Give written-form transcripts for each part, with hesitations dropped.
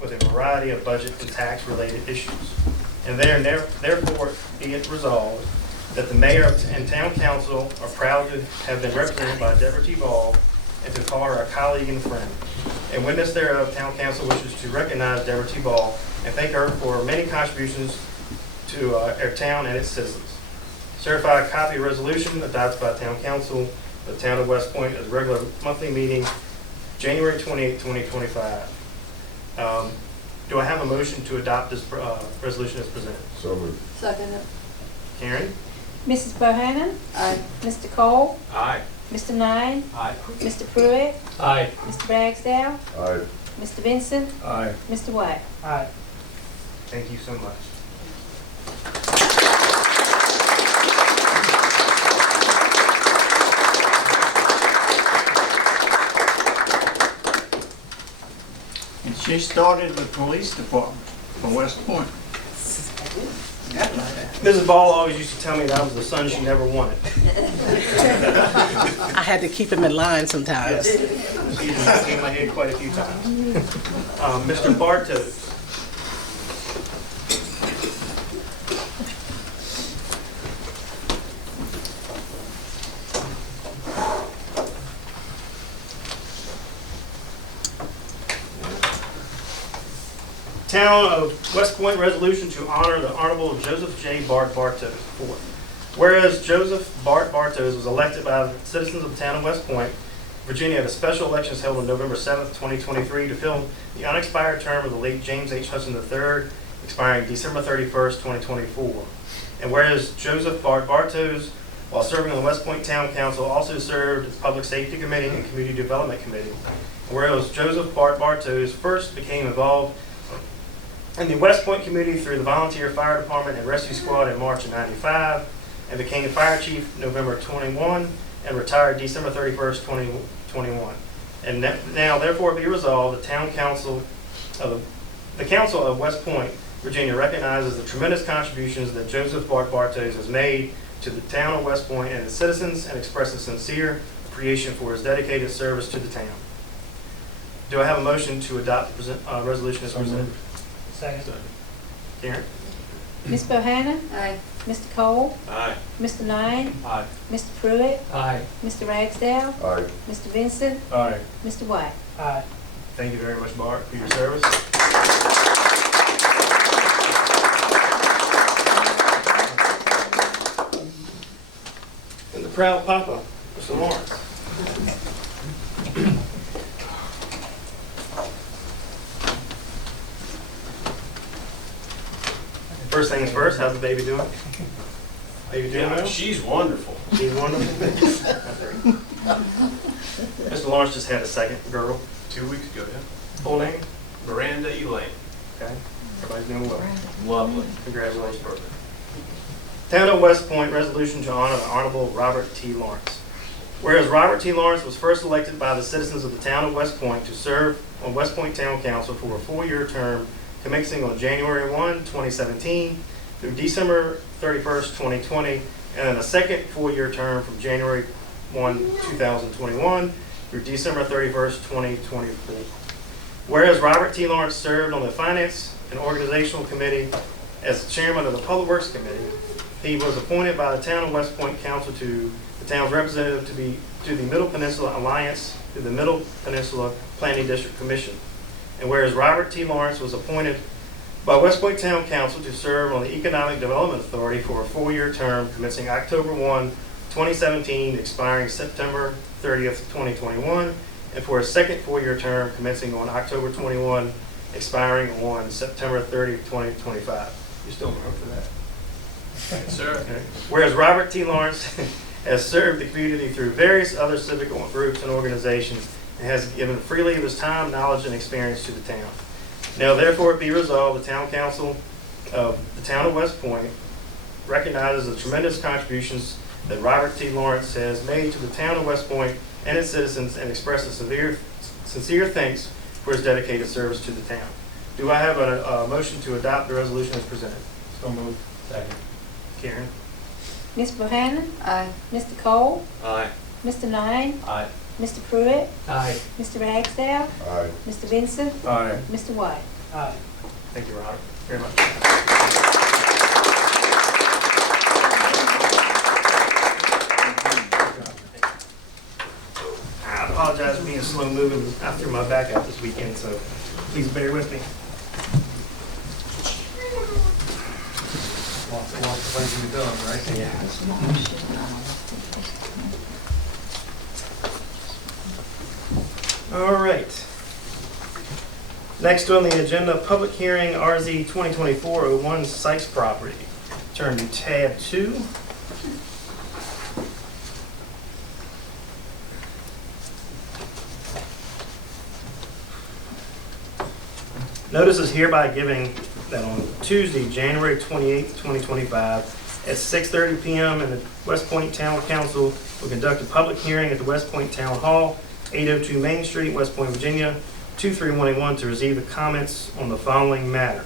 with a variety of budget and tax-related issues. And therefore be it resolved that the mayor and town council are proud to have been represented by Deborah T. Ball and to call her a colleague and friend. In witness thereof, town council wishes to recognize Deborah T. Ball and thank her for many contributions to our town and its citizens. Certified copy of resolution adopted by town council of the town of West Point as regular monthly meeting, January 28, 2025. Do I have a motion to adopt this resolution as presented? So moved. Second. Karen? Mrs. Bohannon? Aye. Mr. Cole? Aye. Mr. Nine? Aye. Mr. Pruitt? Aye. Mr. Ragsdale? Aye. Mr. Vincent? Aye. Mr. White? Aye. Thank you so much. And she started the police department for West Point. Mrs. Ball always used to tell me that I was the son she never wanted. I had to keep him in line sometimes. She used to hit me in my head quite a few times. Mr. Bartos. Town of West Point resolution to honor the Honorable Joseph J. Bart Bartos IV. Whereas Joseph Bart Bartos was elected by the citizens of the town of West Point, Virginia, at a special elections held on November 7th, 2023, to fill the unexpired term of the late James H. Hudson III, expiring December 31st, 2024. And whereas Joseph Bart Bartos, while serving on the West Point Town Council, also served as Public Safety Committee and Community Development Committee. And whereas Joseph Bart Bartos first became involved in the West Point community through the Volunteer Fire Department and Rescue Squad in March of '95, and became fire chief November 21, and retired December 31st, 2021. And now, therefore, be resolved, the Council of West Point, Virginia, recognizes the tremendous contributions that Joseph Bart Bartos has made to the town of West Point and its citizens, and expresses sincere appreciation for his dedicated service to the town. Do I have a motion to adopt the resolution as presented? Second. Karen? Ms. Bohannon? Aye. Mr. Cole? Aye. Mr. Nine? Aye. Mr. Pruitt? Aye. Mr. Ragsdale? Aye. Mr. Vincent? Aye. Mr. White? Aye. Thank you very much, Bart, for your service. And the proud papa, Mr. Lawrence. First things first, how's the baby doing? Baby doing well? She's wonderful. She's wonderful. Mr. Lawrence just had a second girl. 2 weeks ago, yeah. Full name? Miranda Elaine. Okay. Everybody's doing well. Lovely. Congratulations. Town of West Point resolution to honor the Honorable Robert T. Lawrence. Whereas Robert T. Lawrence was first elected by the citizens of the town of West Point to serve on West Point Town Council for a 4-year term commencing on January 1, 2017 through December 31st, 2020, and then a second 4-year term from January 1, 2021 through December 31st, 2024. Whereas Robert T. Lawrence served on the Finance and Organizational Committee as chairman of the Public Works Committee, he was appointed by the town of West Point Council to the town's representative to the Middle Peninsula Alliance to the Middle Peninsula Planning District Commission. And whereas Robert T. Lawrence was appointed by West Point Town Council to serve on the Economic Development Authority for a 4-year term commencing October 1, 2017, expiring September 30th, 2021, and for a second 4-year term commencing on October 21, expiring on September 30th, 2025. You're still on for that. Thanks, sir. Okay. Whereas Robert T. Lawrence has served the community through various other civic groups and organizations and has given freely of his time, knowledge, and experience to the town. Now, therefore, it be resolved, the Town Council of the Town of West Point recognizes the tremendous contributions that Robert T. Lawrence has made to the Town of West Point and its citizens and expresses sincere thanks for his dedicated service to the town. Do I have a motion to adopt the resolution as presented? So moved. Second. Karen? Ms. Bohannon? Aye. Mr. Cole? Aye. Mr. Nine? Aye. Mr. Pruitt? Aye. Mr. Ragsdale? Aye. Mr. Vincent? Aye. Mr. White? Aye. Thank you, Robert, very much. I apologize for being slow moving. I threw my back out this weekend, so please bear with me. Lots of things to be done, right? Yeah. All right. Next on the agenda, public hearing RZ 2024-01 Sykes property. Turn to tab 2. Notice is hereby giving that on Tuesday, January 28th, 2025, at 6:30 p.m. in the West Point Town Council will conduct a public hearing at the West Point Town Hall, 802 Main Street, West Point, Virginia, 23181, to receive the comments on the following matter.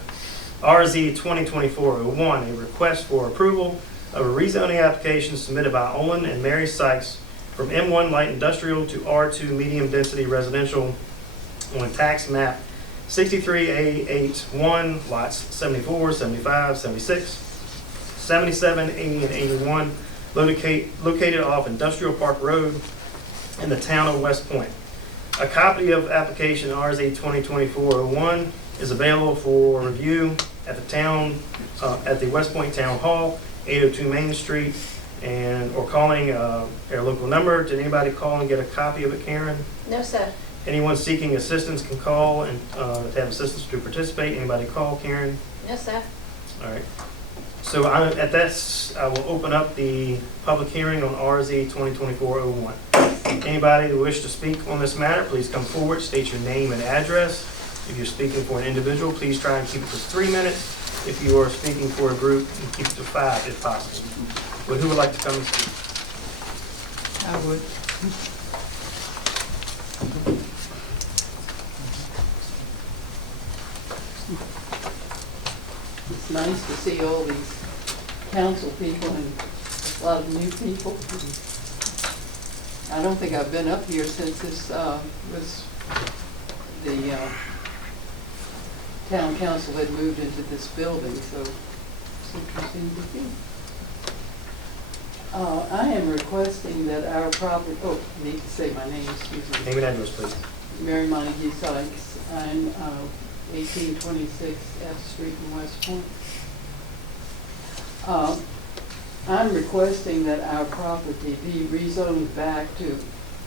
RZ 2024-01, a request for approval of a rezoning application submitted by Olin and Mary Sykes from M1 Light Industrial to R2 Medium Density Residential on tax map 63A81, lots 74, 75, 76, 77, 80, and 81, located off Industrial Park Road in the town of West Point. A copy of application RZ 2024-01 is available for review at the West Point Town Hall, 802 Main Street, or calling our local number. Did anybody call and get a copy of it, Karen? No, sir. Anyone seeking assistance can call and to have assistance to participate. Anybody call, Karen? No, sir. All right. So at this, I will open up the public hearing on RZ 2024-01. Anybody who wishes to speak on this matter, please come forward, state your name and address. If you're speaking for an individual, please try and keep it to 3 minutes. If you are speaking for a group, you keep it to 5 if possible. But who would like to come and speak? I would. It's nice to see all these council people and a lot of new people. I don't think I've been up here since this was the town council had moved into this building, so it's interesting to see. I am requesting that our property, I need to say my name, excuse me. Name and address, please. Mary Montague Sykes. I'm 1826 F Street in West Point. I'm requesting that our property be rezoned back to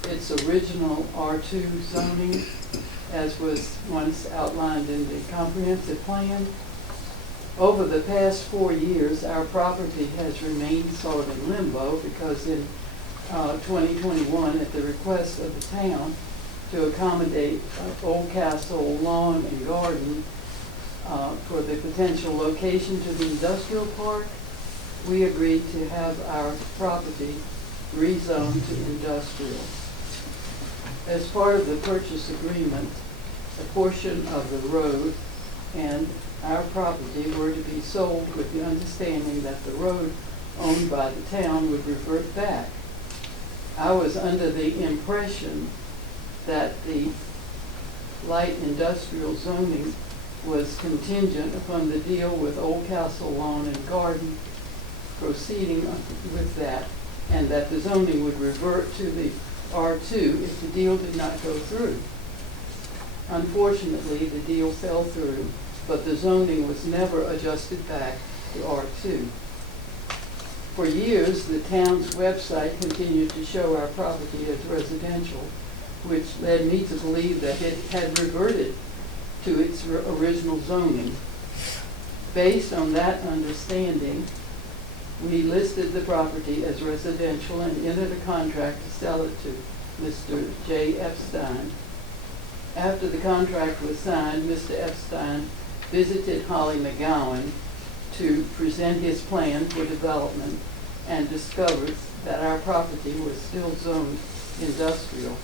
its original R2 zoning, as was once outlined in the comprehensive plan. Over the past 4 years, our property has remained sort of in limbo because in 2021, at the request of the town, to accommodate Old Castle Lawn and Garden for the potential location to the industrial park, we agreed to have our property rezoned to industrial. As part of the purchase agreement, a portion of the road and our property were to be sold with the understanding that the road owned by the town would revert back. I was under the impression that the light industrial zoning was contingent upon the deal with Old Castle Lawn and Garden proceeding with that, and that the zoning would revert to the R2 if the deal did not go through. Unfortunately, the deal fell through, but the zoning was never adjusted back to R2. For years, the town's website continued to show our property as residential, which led me to believe that it had reverted to its original zoning. Based on that understanding, we listed the property as residential and entered a contract to sell it to Mr. J. Epstein. After the contract was signed, Mr. Epstein visited Holly McGowan to present his plan for development and discovered that our property was still zoned industrial.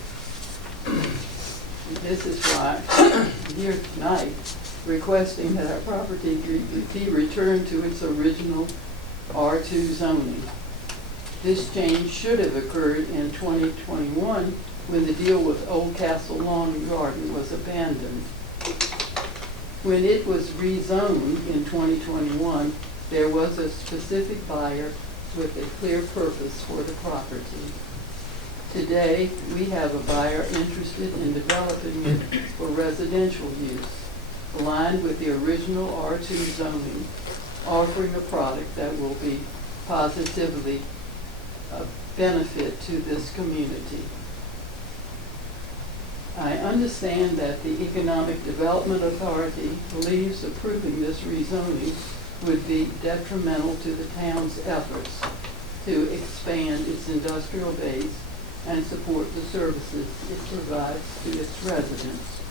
This is why I'm here tonight requesting that our property be returned to its original R2 zoning. This change should have occurred in 2021 when the deal with Old Castle Lawn and Garden was abandoned. When it was rezoned in 2021, there was a specific buyer with a clear purpose for the property. Today, we have a buyer interested in developing it for residential use, aligned with the original R2 zoning, offering a product that will be positively a benefit to this community. I understand that the Economic Development Authority believes approving this rezoning would be detrimental to the town's efforts to expand its industrial base and support the services it provides to its residents.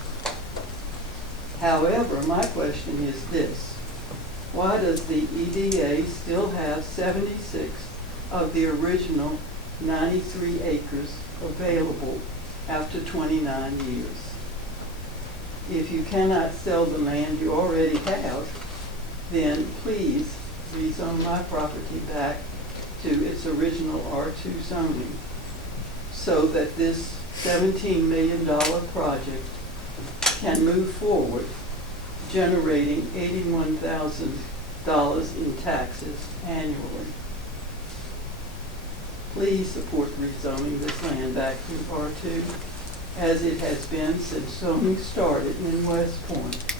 However, my question is this: why does the EDA still have 76 of the original 93 acres available after 29 years? If you cannot sell the land you already have, then please rezone my property back to its original R2 zoning so that this $17 million project can move forward, generating $81,000 in taxes annually. Please support rezoning this land back to R2, as it has been since zoning started in West Point.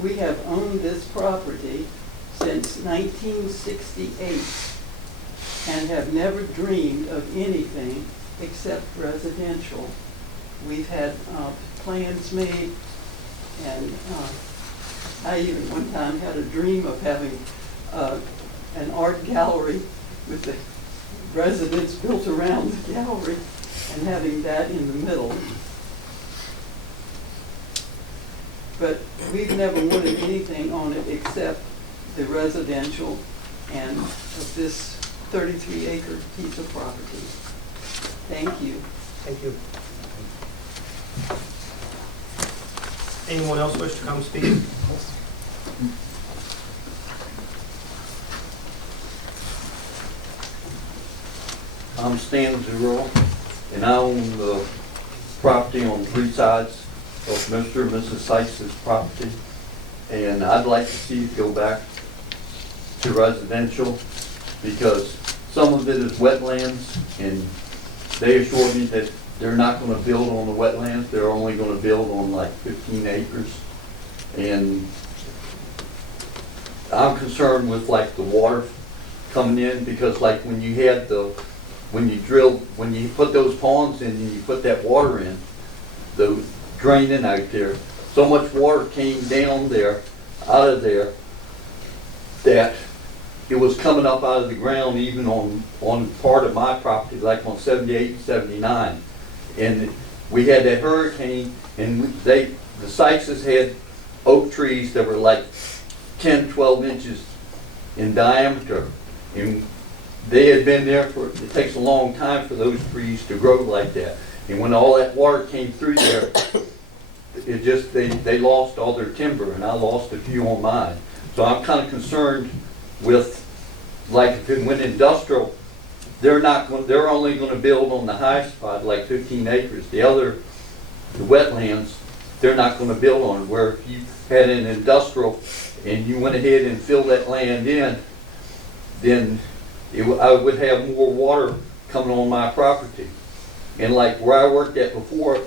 We have owned this property since 1968 and have never dreamed of anything except residential. We've had plans made, and I even one time had a dream of having an art gallery with the residents built around the gallery and having that in the middle. But we've never wanted anything on it except the residential and of this 33-acre piece of property. Thank you. Thank you. Anyone else wish to come speak? I'm Stan Zero, and I own the property on three sides of Mr. and Mrs. Sykes' property. And I'd like to see it go back to residential because some of it is wetlands, and they assured me that they're not going to build on the wetlands. They're only going to build on like 15 acres. And I'm concerned with like the water coming in because like when you had when you put those ponds in and you put that water in, the draining out there, so much water came down there, out of there, that it was coming up out of the ground even on part of my property, like on 78 and 79. And we had that hurricane, and the Sykeses had oak trees that were like 10, 12 inches in diameter. And they had been there it takes a long time for those trees to grow like that. And when all that water came through there, they lost all their timber, and I lost a few on mine. So I'm kind of concerned with, like if it went industrial, they're only going to build on the high spot, like 15 acres. The wetlands, they're not going to build on. Where if you had an industrial and you went ahead and filled that land in, then I would have more water coming on my property. And like where I worked at before,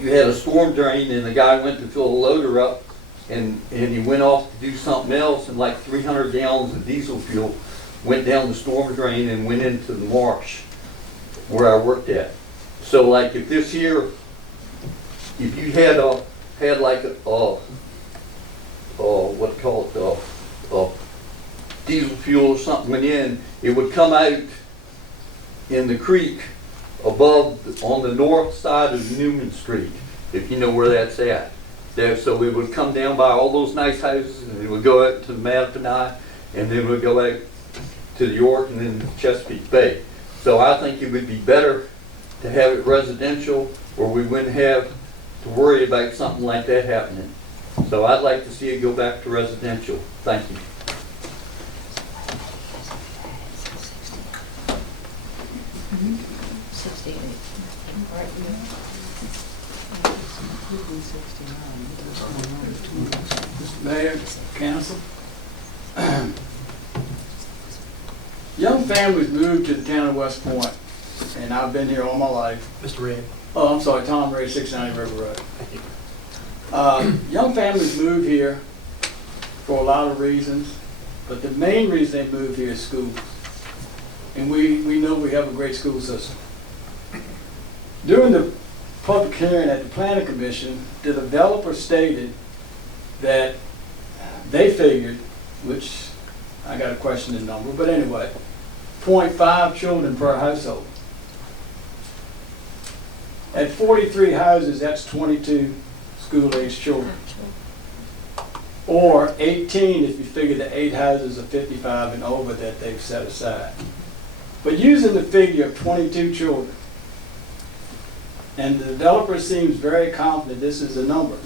you had a storm drain and the guy went to fill the loader up and he went off to do something else, and like 300 gallons of diesel fuel went down the storm drain and went into the marsh where I worked at. So like if this year, if you had like diesel fuel or something went in, it would come out in the creek above on the north side of Newman Street, if you know where that's at. There, so it would come down by all those nice houses, and it would go out to the Mattaponi, and then it would go out to the York and then Chesapeake Bay. So I think it would be better to have it residential, where we wouldn't have to worry about something like that happening. So I'd like to see it go back to residential. Thank you. Mayor, council. Young families move to the town of West Point, and I've been here all my life. Mr. Red. Oh, I'm sorry, Tom Ray, 690 River Road. Young families move here for a lot of reasons, but the main reason they move here is schools. And we know we have a great school system. During the public hearing at the Planning Commission, the developer stated that they figured, which I got to question the number, but anyway, 0.5 children per household. At 43 houses, that's 22 school-aged children. Or 18 if you figure the 8 houses of 55 and over that they've set aside. But using the figure of 22 children, and the developer seems very confident this is the number,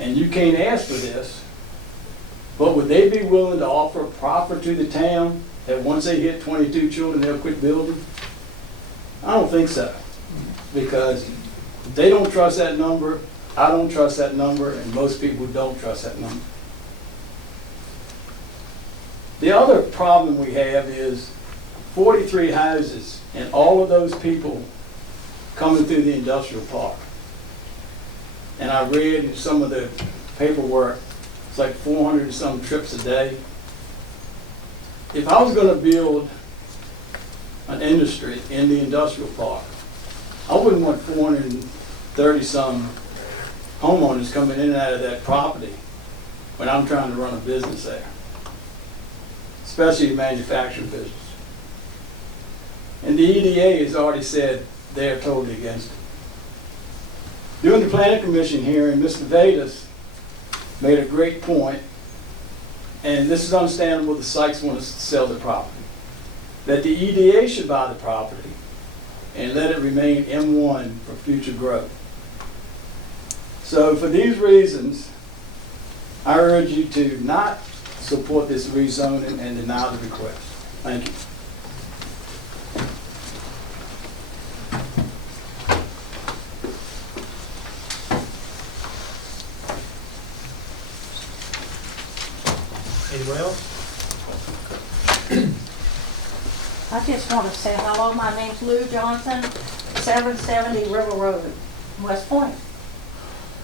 and you can't ask for this, but would they be willing to offer a proffer to the town that once they hit 22 children, they'll quit building? I don't think so, because they don't trust that number, I don't trust that number, and most people don't trust that number. The other problem we have is 43 houses and all of those people coming through the industrial park. And I read in some of the paperwork, it's like 400 and some trips a day. If I was going to build an industry in the industrial park, I wouldn't want 430 some homeowners coming in and out of that property when I'm trying to run a business there, especially a manufacturing business. And the EDA has already said they're totally against it. During the Planning Commission hearing, Mr. Vedas made a great point, and this is understandable, the Sykes want to sell the property, that the EDA should buy the property and let it remain M1 for future growth. So for these reasons, I urge you to not support this rezoning and deny the request. Thank you. Anyone else? I just want to say hello. My name's Lou Johnson, 770 River Road, West Point.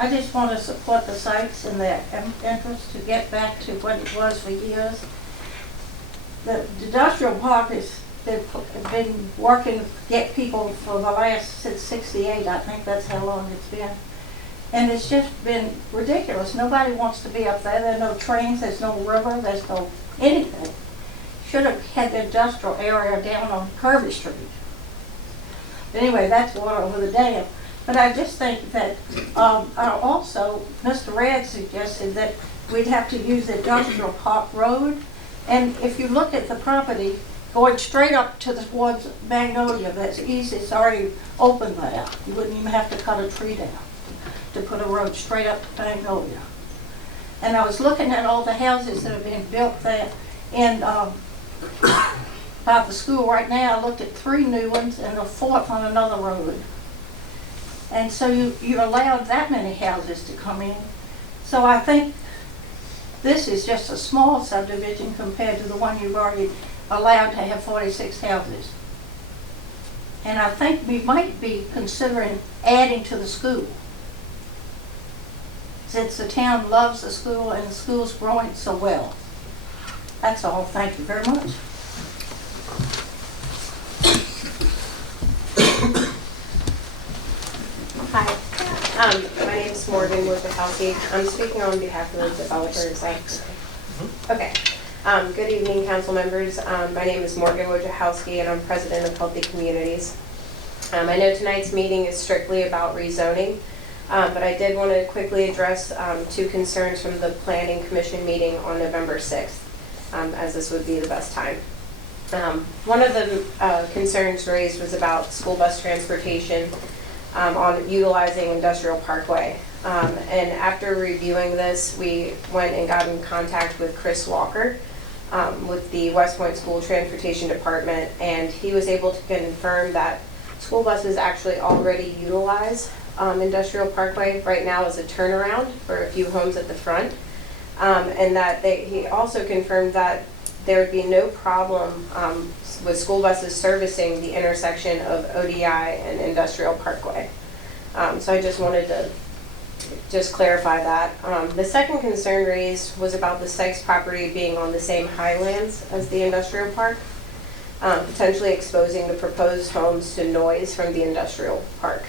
I just want to support the Sykes and their interest to get back to what it was for years. The industrial park they've been working to get people for the last, since '68, I think that's how long it's been. And it's just been ridiculous. Nobody wants to be up there. There are no trains, there's no river, there's no anything. Should have had the industrial area down on Kirby Street. But anyway, that's water over the dam. But I just think that also, Mr. Red suggested that we'd have to use the industrial park road. And if you look at the property, going straight up to towards Magnolia, that's easy, it's already open there. You wouldn't even have to cut a tree down to put a road straight up to Magnolia. And I was looking at all the houses that are being built there in by the school right now. I looked at 3 new ones and a 4th on another road. And so you allowed that many houses to come in. So I think this is just a small subdivision compared to the one you've already allowed to have 46 houses. And I think we might be considering adding to the school, since the town loves the school and the school's growing so well. That's all. Thank you very much. Hi, my name is Morgan Wojciechowski. I'm speaking on behalf of the developers. Okay. Good evening, council members. My name is Morgan Wojciechowski, and I'm president of Healthy Communities. I know tonight's meeting is strictly about rezoning, but I did want to quickly address 2 concerns from the Planning Commission meeting on November 6th, as this would be the best time. One of the concerns raised was about school bus transportation on utilizing Industrial Parkway. And after reviewing this, we went and got in contact with Chris Walker with the West Point School Transportation Department, and he was able to confirm that school buses actually already utilize Industrial Parkway right now is a turnaround for a few homes at the front. And that he also confirmed that there would be no problem with school buses servicing the intersection of ODI and Industrial Parkway. So I just wanted to just clarify that. The second concern raised was about the Sykes property being on the same highlands as the industrial park, potentially exposing the proposed homes to noise from the industrial park.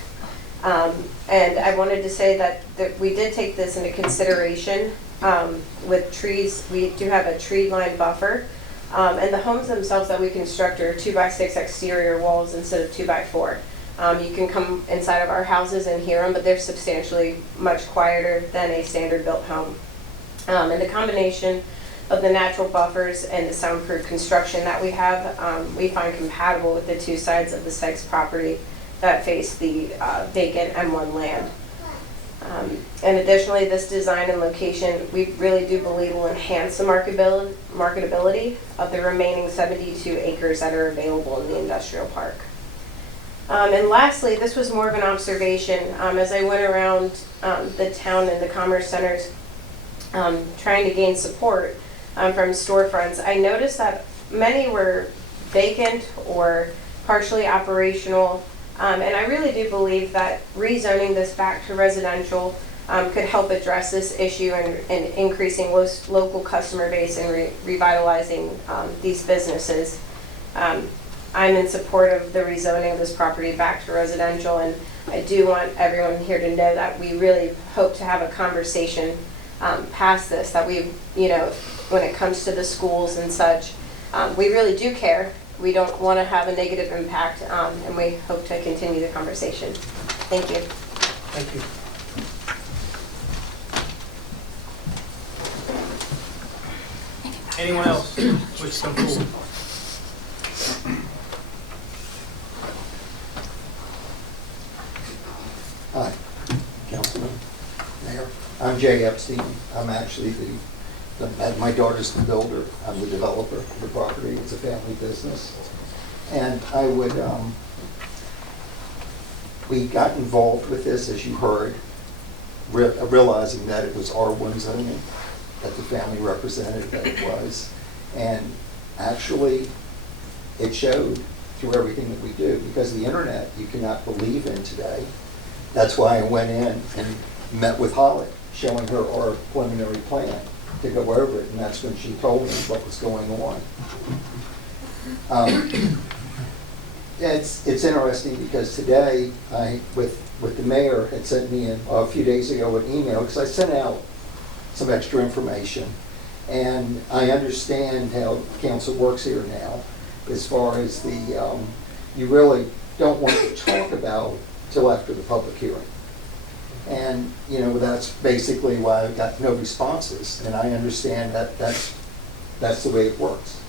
And I wanted to say that we did take this into consideration with trees. We do have a tree line buffer, and the homes themselves that we construct are 2x6 exterior walls instead of 2x4. You can come inside of our houses and hear them, but they're substantially much quieter than a standard built home. And the combination of the natural buffers and the soundproof construction that we have, we find compatible with the two sides of the Sykes property that face the vacant M1 land. And additionally, this design and location, we really do believe will enhance the marketability of the remaining 72 acres that are available in the industrial park. And lastly, this was more of an observation. As I went around the town and the commerce centers trying to gain support from storefronts, I noticed that many were vacant or partially operational. And I really do believe that rezoning this back to residential could help address this issue and increasing local customer base and revitalizing these businesses. I'm in support of the rezoning of this property back to residential, and I do want everyone here to know that we really hope to have a conversation past this, that we, when it comes to the schools and such, we really do care. We don't want to have a negative impact, and we hope to continue the conversation. Thank you. Thank you. Anyone else wish to come forward? Hi, Councilman, Mayor. I'm Jay Epstein. I'm actually my daughter's the builder. I'm the developer of the property. It's a family business. And I would, we got involved with this, as you heard, realizing that it was R1 zoning, that the family represented that it was. And actually, it showed through everything that we do, because the internet you cannot believe in today. That's why I went in and met with Holly, showing her our preliminary plan to go over it, and that's when she told me what was going on. It's interesting because today, with the mayor had sent me a few days ago an email, because I sent out some extra information, and I understand how council works here now, as far as you really don't want to talk about till after the public hearing. And, that's basically why I got no responses, and I understand that that's the way it works.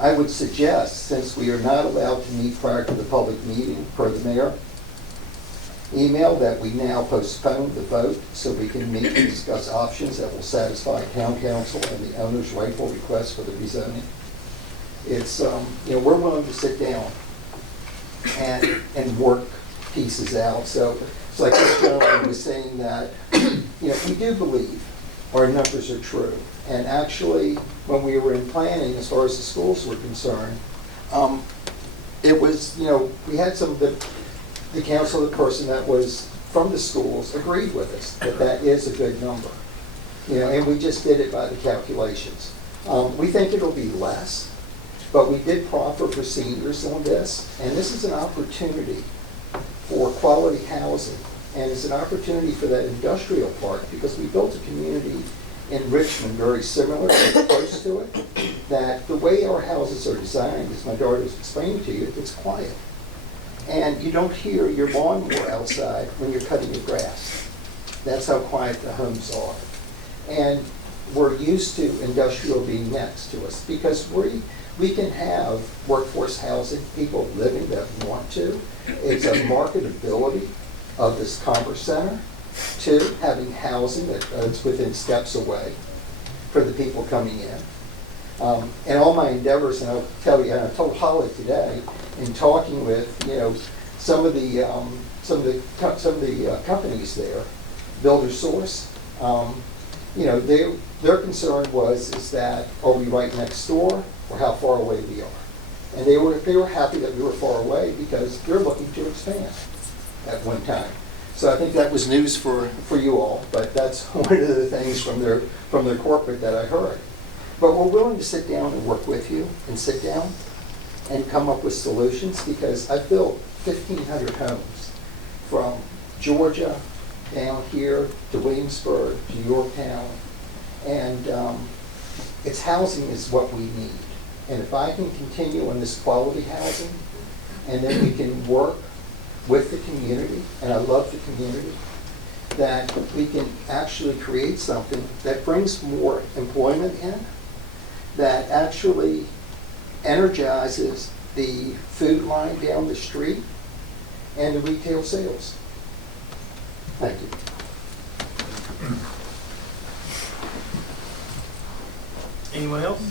I would suggest, since we are not allowed to meet prior to the public meeting, per the mayor, email that we now postpone the vote so we can meet and discuss options that will satisfy town council and the owner's rightful request for the rezoning. It's, we're willing to sit down and work pieces out. So it's like this gentleman was saying that, we do believe our numbers are true. And actually, when we were in planning, as far as the schools were concerned, it was, we had some of the council, the person that was from the schools agreed with us that is a good number. And we just did it by the calculations. We think it'll be less, but we did proffer for seniors on this, and this is an opportunity for quality housing, and it's an opportunity for that industrial park, because we built a community in Richmond very similar, very close to it, that the way our houses are designed, as my daughter was explaining to you, it's quiet. And you don't hear your lawnmower outside when you're cutting your grass. That's how quiet the homes are. And we're used to industrial being next to us, because we can have workforce housing, people living that want to. It's a marketability of this commerce center to having housing that's within steps away for the people coming in. And all my endeavors, and I'll tell you, and I told Holly today, in talking with, some of the some of the companies there, Builder Source, you know, their concern is that, are we right next door, or how far away we are? And they were happy that we were far away, because they're looking to expand at one time. So I think that was news for you all, but that's one of the things from their corporate that I heard. But we're willing to sit down and work with you, and sit down and come up with solutions, because I've built 1,500 homes from Georgia down here to Williamsburg to Yorktown, and it's housing is what we need. And if I can continue on this quality housing, and then we can work with the community, and I love the community, that we can actually create something that brings more employment in, that actually energizes the food line down the street and the retail sales. Thank you. Anyone else?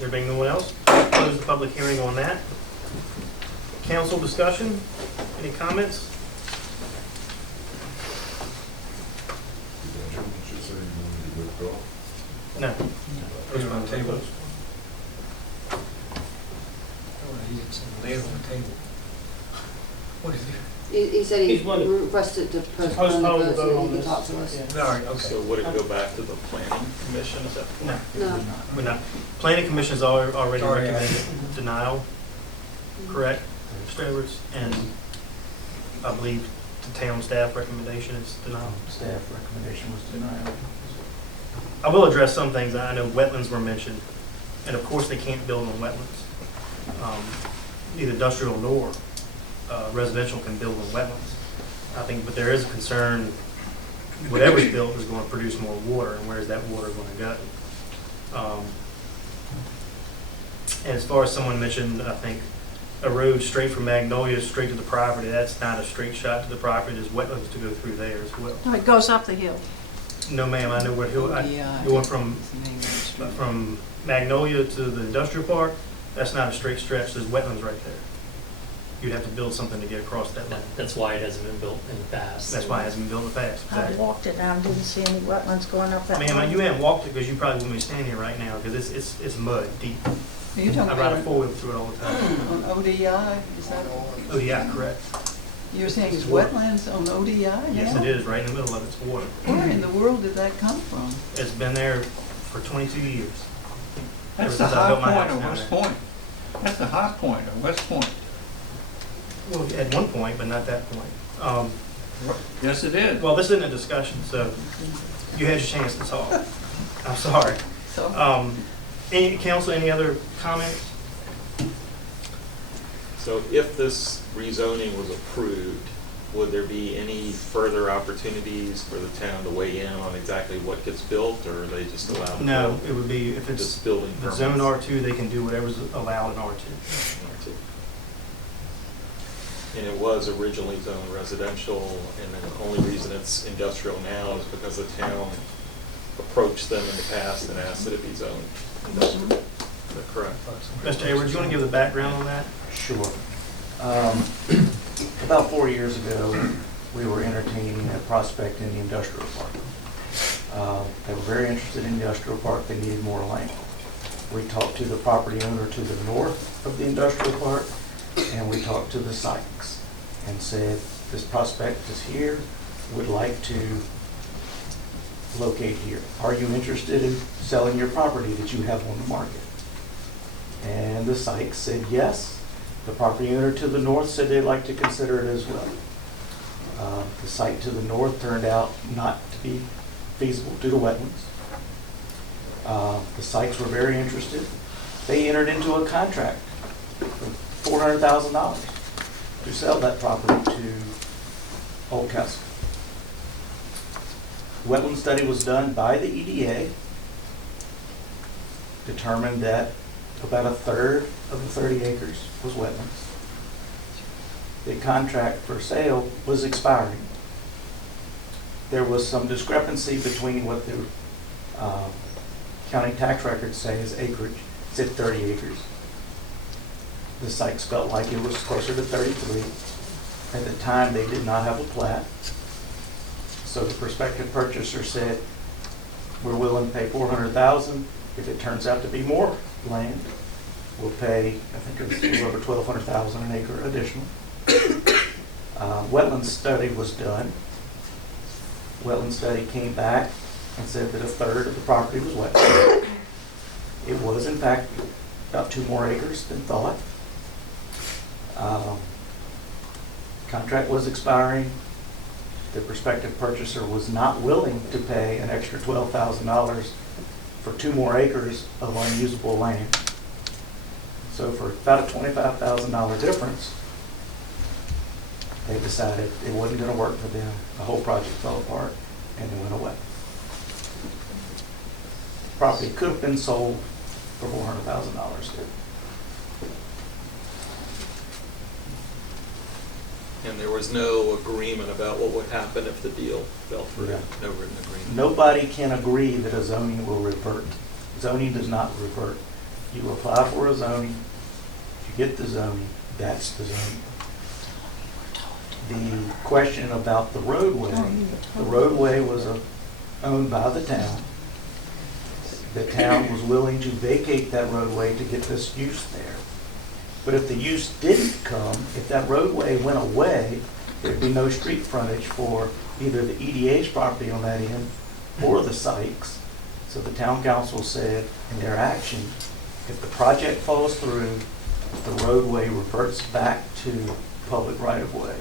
There being no one else, close the public hearing on that. Council discussion, any comments? No. Put it on the table. Lay it on the table. What is it? He said he He's wanted- requested to postpone the vote so he can talk to us. All right, okay. So would it go back to the planning commission? Is that? No, No. we're not. Planning Commission's already Already recommended denial, correct, Mr. Edwards? And I believe the town staff recommendation is denial. Staff recommendation was denied. I will address some things. I know wetlands were mentioned, and of course they can't build on wetlands. Neither industrial nor residential can build on wetlands. I think, but there is a concern, whatever's built is going to produce more water, and where is that water going to go? And as far as someone mentioned, I think a road straight from Magnolia straight to the property, that's not a straight shot to the property. There's wetlands to go through there as well. No, it goes up the hill. No, ma'am, I know where going from Magnolia to the industrial park, that's not a straight stretch. There's wetlands right there. You'd have to build something to get across that line. That's why it hasn't been built in the past. That's why it hasn't been built in the past. I walked it down, didn't see any wetlands going up that Ma'am, line. you haven't walked it because you probably wouldn't be standing here right now because it's mud deep. You're talking I ride a about four-wheel through it all the time. on ODI, is that, Oh, yeah, correct. you're saying it's wetlands on ODI now? Yes, it is, right in the middle of it's water. Where in the world did that come from? It's been there for 22 years. That's Ever the since I high built my point house of down West there. Point. That's the high point of West Point. Well, at one point, but not that point. Yes, it is. Well, this isn't a discussion, so you had your chance to talk. I'm sorry. So, Any council, any other comments? So if this rezoning was approved, would there be any further opportunities for the town to weigh in on exactly what gets built, or are they just allowed to No, build? it would be, if it's Just building the permits? zone R2, they can do whatever's allowed in R2. And it was originally zoned residential, and then the only reason it's industrial now is because the town approached them in the past and asked that it be zoned industrial. Is that correct? Mr. Edwards, you want to give the background on that? Sure. About 4 years ago, we were entertaining a prospect in the industrial park. They were very interested in the industrial park. They needed more land. We talked to the property owner to the north of the industrial park, and we talked to the Sykes and said, this prospect is here, would like to locate here. Are you interested in selling your property that you have on the market? And the Sykes said yes. The property owner to the north said they'd like to consider it as well. The site to the north turned out not to be feasible due to wetlands. The Sykes were very interested. They entered into a contract for $400,000 to sell that property to Oldcastle. Wetland study was done by the EDA, determined that about a third of the 30 acres was wetlands. The contract for sale was expiring. There was some discrepancy between what the county tax records say is acreage said 30 acres. The Sykes felt like it was closer to 33. At the time, they did not have a plat. So the prospective purchaser said, we're willing to pay $400,000. If it turns out to be more land, we'll pay, I think it was a little over $1,200,000 an acre additional. Wetland study was done. Wetland study came back and said that a third of the property was wetland. It was, in fact, about 2 more acres than thought. Contract was expiring. The prospective purchaser was not willing to pay an extra $12,000 for 2 more acres of unusable land. So for about a $25,000 difference, they decided it wasn't going to work for them. The whole project fell apart and they went away. Property could have been sold for $400,000. And there was no agreement about what would happen if the deal fell through, Yeah. no written agreement. Nobody can agree that a zoning will revert. Zoning does not revert. You apply for a zoning, you get the zoning, that's the zoning. The question about the roadway was owned by the town. The town was willing to vacate that roadway to get this use there. But if the use didn't come, if that roadway went away, there'd be no street frontage for either the EDA's property on that end or the Sykes. So the town council said in their action, if the project falls through, the roadway reverts back to public right-of-way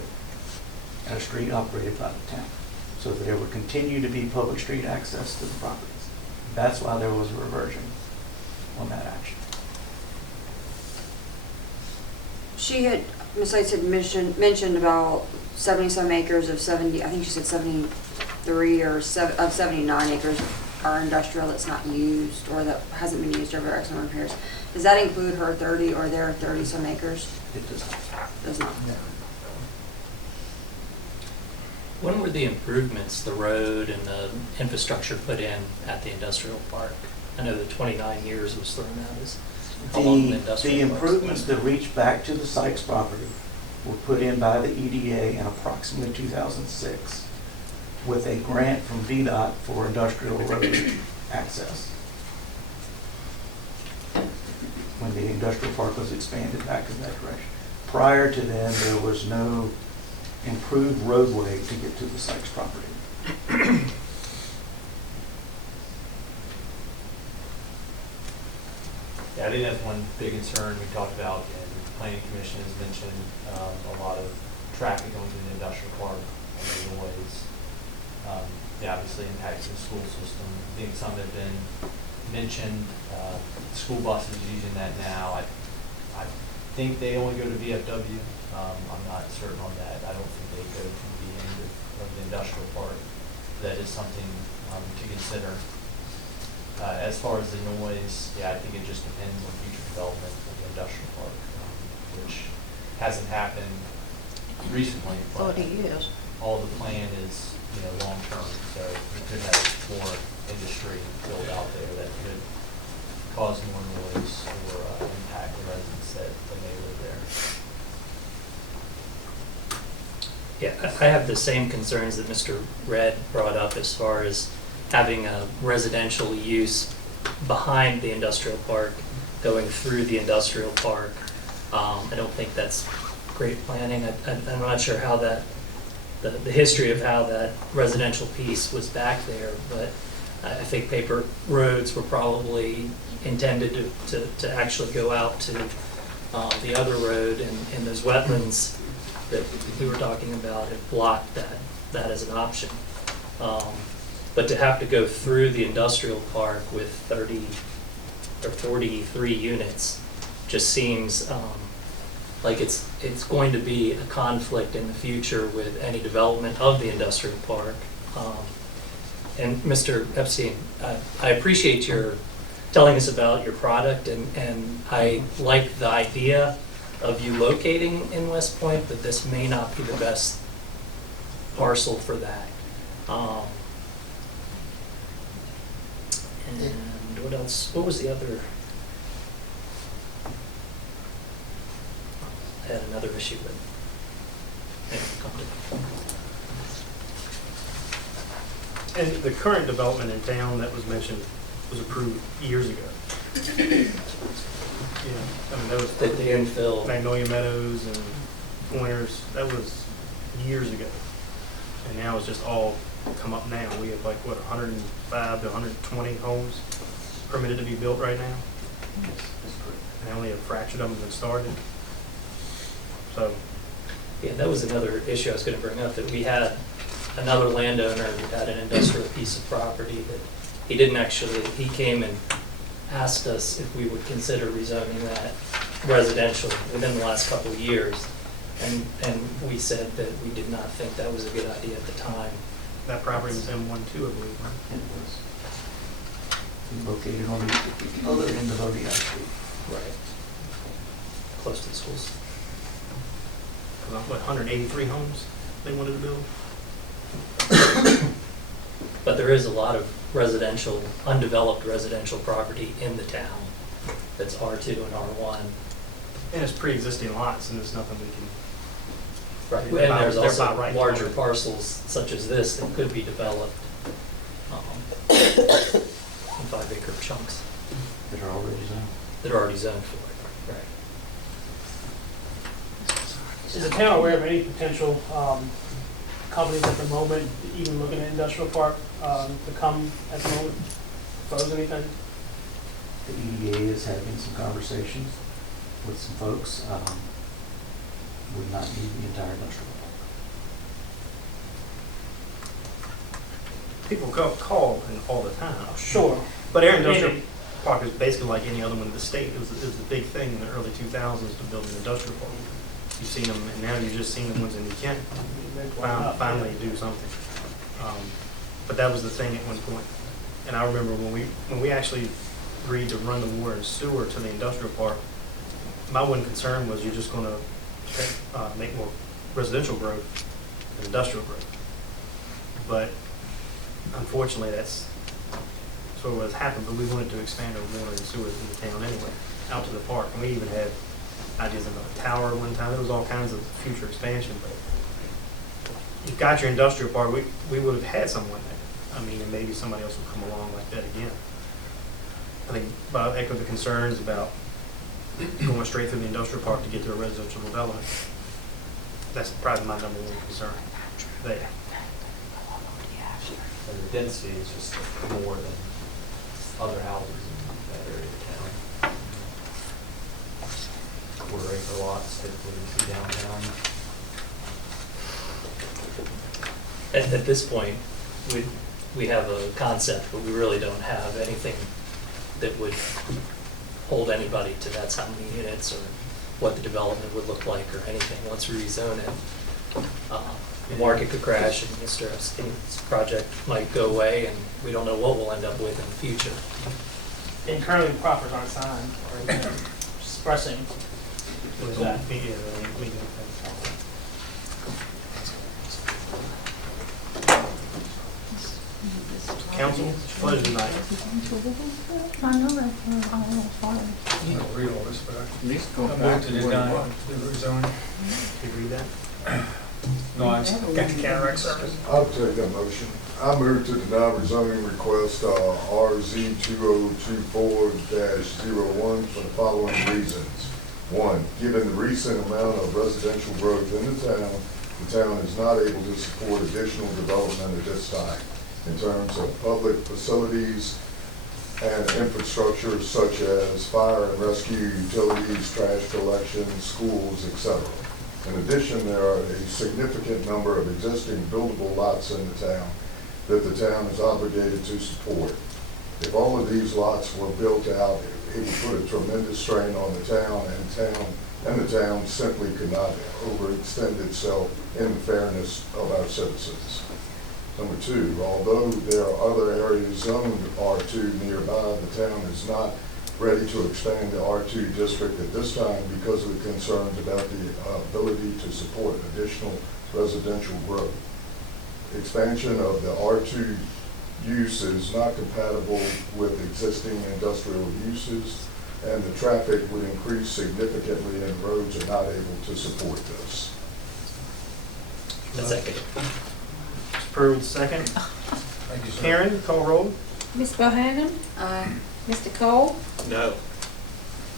and a street operated by the town, so that there would continue to be public street access to the properties. That's why there was a reversion on that action. She had, Ms. Lights had mentioned about 70-some acres of 70, I think she said 73 or of 79 acres are industrial that's not used or that hasn't been used over X number of years. Does that include her 30 or their 30-some acres? It does not. Does not. When were the improvements, the road and the infrastructure put in at the industrial park? I know the 29 years was thrown out as how long the industrial The park's improvements been. that reach back to the Sykes property were put in by the EDA in approximately 2006 with a grant from VDOT for industrial road access. When the industrial park was expanded back in that direction. Prior to then, there was no improved roadway to get to the Sykes property. Yeah, I think that's one big concern we talked about, and the planning commission has mentioned a lot of traffic going to the industrial park and the noise. Yeah, obviously impacts the school system. I think some have been mentioned, school buses using that now. I think they only go to VFW. I'm not certain on that. I don't think they go to the end of the industrial park. That is something to consider. As far as the noise, yeah, I think it just depends on future development of the industrial park, which hasn't happened recently. But 40 years. all the plan is, long-term, so we could have more industry built out there that could cause more noise or impact the residents that may live there. Yeah, I have the same concerns that Mr. Red brought up as far as having a residential use behind the industrial park, going through the industrial park. I don't think that's great planning. I'm not sure how that, the history of how that residential piece was back there, but I think paper roads were probably intended to actually go out to the other road, and those wetlands that we were talking about have blocked that as an option. But to have to go through the industrial park with 30 or 43 units just seems like it's going to be a conflict in the future with any development of the industrial park. And Mr. Epstein, I appreciate your telling us about your product, and I like the idea of you locating in West Point, but this may not be the best parcel for that. And what else? What was the other? had another issue with. And the current development in town that was mentioned was approved years ago. Yeah, I mean, that was The infill. Magnolia Meadows and Pointers, that was years ago. And now it's just all come up now. We have like, what, 105 to 120 homes permitted to be built right now? And only a fraction of them have been started. So, Yeah, that was another issue I was gonna bring up, that we had another landowner who had an industrial piece of property that he didn't actually, he came and asked us if we would consider rezoning that residential within the last couple of years. And we said that we did not think that was a good idea at the time. that property was M1 too, I believe, right? It was located on the other end of ODI Street. Right. Close to the schools. About, what, 183 homes they wanted to build? But there is a lot of residential, undeveloped residential property in the town that's R2 and R1. And it's pre-existing lots, and there's nothing we can. Right. They're And by- there's they're also by right. larger parcels such as this that could be developed in 5-acre chunks That are already zoned. that are already zoned for it. Right. Is the town aware of any potential companies at the moment, even looking at industrial park, to come at the moment, propose anything? The EDA is having some conversations with some folks. Would not need the entire industrial park. People call and all the time. Sure. But Air Industrial Park is basically like any other one in the state. It was a big thing in the early 2000s to build an industrial park. You've seen them, and now you've just seen the ones in New Kent finally do something. But that was the thing at one point. And I remember when we actually agreed to run the water and sewer to the industrial park, my one concern was you're just going to make more residential growth than industrial growth. But unfortunately, that's sort of what has happened. But we wanted to expand our water and sewer in the town anyway, out to the park. And we even had ideas about a tower at one time. There was all kinds of future expansion. But you've got your industrial park. We would have had someone there. I mean, and maybe somebody else will come along like that again. I think Bob echoed the concerns about going straight through the industrial park to get to a residential development. That's probably my number one concern there. And the density is just more than other houses in that area of town. Quarter-acre lots typically you see downtown. And at this point, we have a concept, but we really don't have anything that would hold anybody to that's how many units or what the development would look like or anything. Once we rezone it, the market could crash and Mr. Epstein's project might go away and we don't know what we'll end up with in the future. And currently the proffers aren't signed or expressing. What is that? Council, pleasure tonight. I know that, almost fine. You don't read all this, but This go I back moved to to where it deny was. the rezoning. Did you read that? No, I got the cataract service. I'll take that motion. I move to deny rezoning request RZ 2024-01 for the following reasons. One, given the recent amount of residential growth in the town is not able to support additional development at this time in terms of public facilities and infrastructure such as fire and rescue, utilities, trash collection, schools, etc. In addition, there are a significant number of existing buildable lots in the town that the town is obligated to support. If all of these lots were built out, it would put a tremendous strain on the town, and the town simply could not overextend itself in the fairness of our citizens. Number two, although there are other areas zoned R2 nearby, the town is not ready to expand the R2 district at this time because of the concerns about the ability to support additional residential growth. Expansion of the R2 use is not compatible with existing industrial uses. and the traffic would increase significantly and roads are not able to support this. A second. Mr. Pruitt, second. Thank you, sir. Karen, call roll. Ms. Bohannon? Aye. Mr. Cole? No.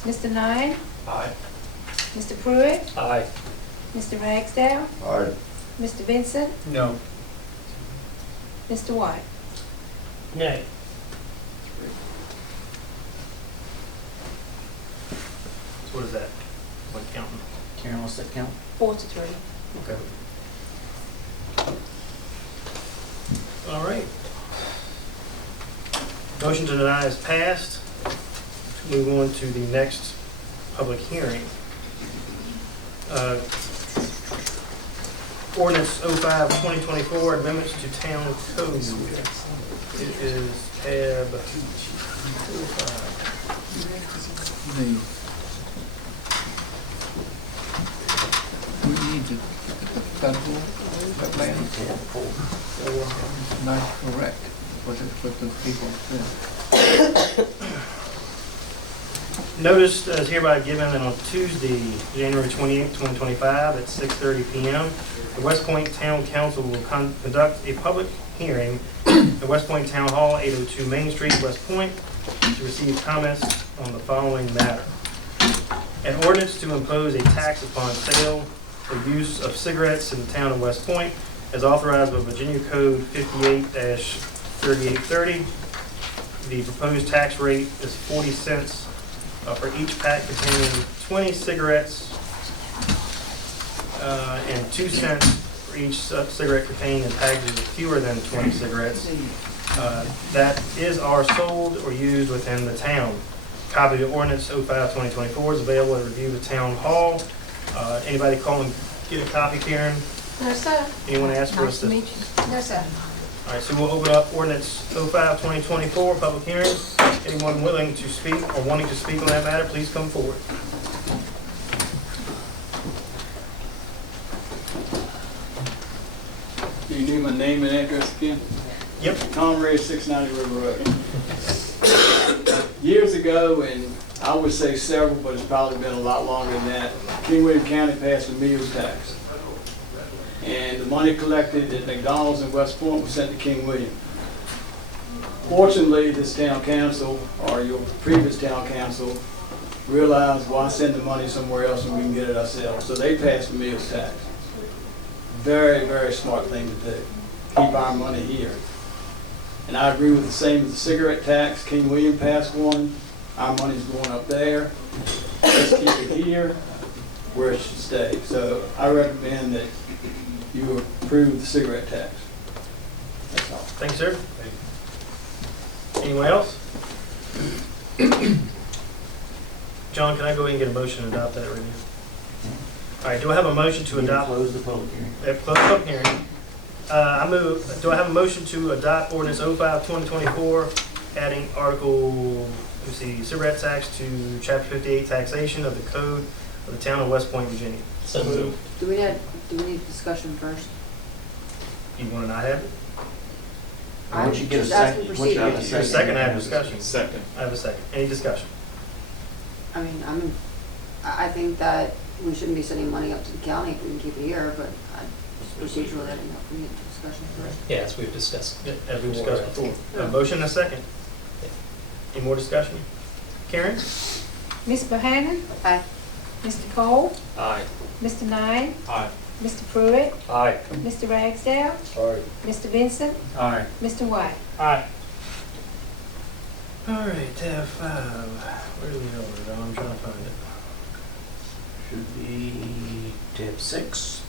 Mr. Nine? Aye. Mr. Pruitt? Aye. Mr. Ragsdale? Aye. Mr. Vincent? No. Mr. White? Nay. So what is that? What counting? Karen, what's that count? 4-3. Okay. All right. Motion to deny is passed. Move on to the next public hearing. Ordinance 05-2024, amendments to town code. It is tab 05. We need to federal wetlands. Not correct, what the people said. Notice is hereby given that on Tuesday, January 28, 2025, at 6:30 p.m., the West Point Town Council will conduct a public hearing at West Point Town Hall, 802 Main Street, West Point, to receive comments on the following matter. An ordinance to impose a tax upon sale or use of cigarettes in the town of West Point, as authorized by Virginia Code 58-3830. The proposed tax rate is 40 cents for each pack containing 20 cigarettes and 2 cents for each cigarette contained in packages of fewer than 20 cigarettes that are sold or used within the town. Copy of ordinance 05-2024 is available at review of town hall. Anybody call and get a copy, Karen? No, sir. Anyone ask for us Nice to to? meet you. No, sir. All right, so we'll open up ordinance 05-2024, public hearing. Anyone willing to speak or wanting to speak on that matter, please come forward. Do you need my name and address again? Yep. Conrad, 690 River Road. Years ago, and I would say several, but it's probably been a lot longer than that, King William County passed a meals tax. And the money collected at McDonald's in West Point was sent to King William. Fortunately, this town council, or your previous town council, realized why send the money somewhere else when we can get it ourselves. So they passed the meals tax. Very, very smart thing to do. Keep our money here. And I agree with the same as the cigarette tax. King William passed one. Our money's going up there. Let's keep it here where it should stay. So I recommend that you approve the cigarette tax. That's all. Thank you, sir. Anyone else? John, can I go ahead and get a motion to adopt that right now? All right, do I have a motion to adopt? Close the public hearing. Close the public hearing. I move, do I have a motion to adopt ordinance 05-2024, adding article, cigarette tax to chapter 58 taxation of the code of the town of West Point, Virginia? So moved. Do we need discussion first? You want to not have it? Once you get a just asking second, once you have a procedure. Second, I have discussion. Second. I have a second. Any discussion? I mean, I think that we shouldn't be sending money up to the county if we can keep it here, but procedurally, I don't know if we need discussion first. Yeah, as we've discussed. As we discussed before. A motion and a second. Any more discussion? Karen? Ms. Bohannon? Aye. Mr. Cole? Aye. Mr. Nine? Aye. Mr. Pruitt? Aye. Mr. Ragsdale? Aye. Mr. Vincent? Aye. Mr. White? Aye. All right, tab 5. Where do we go? I'm trying to find it. Should be tab 6.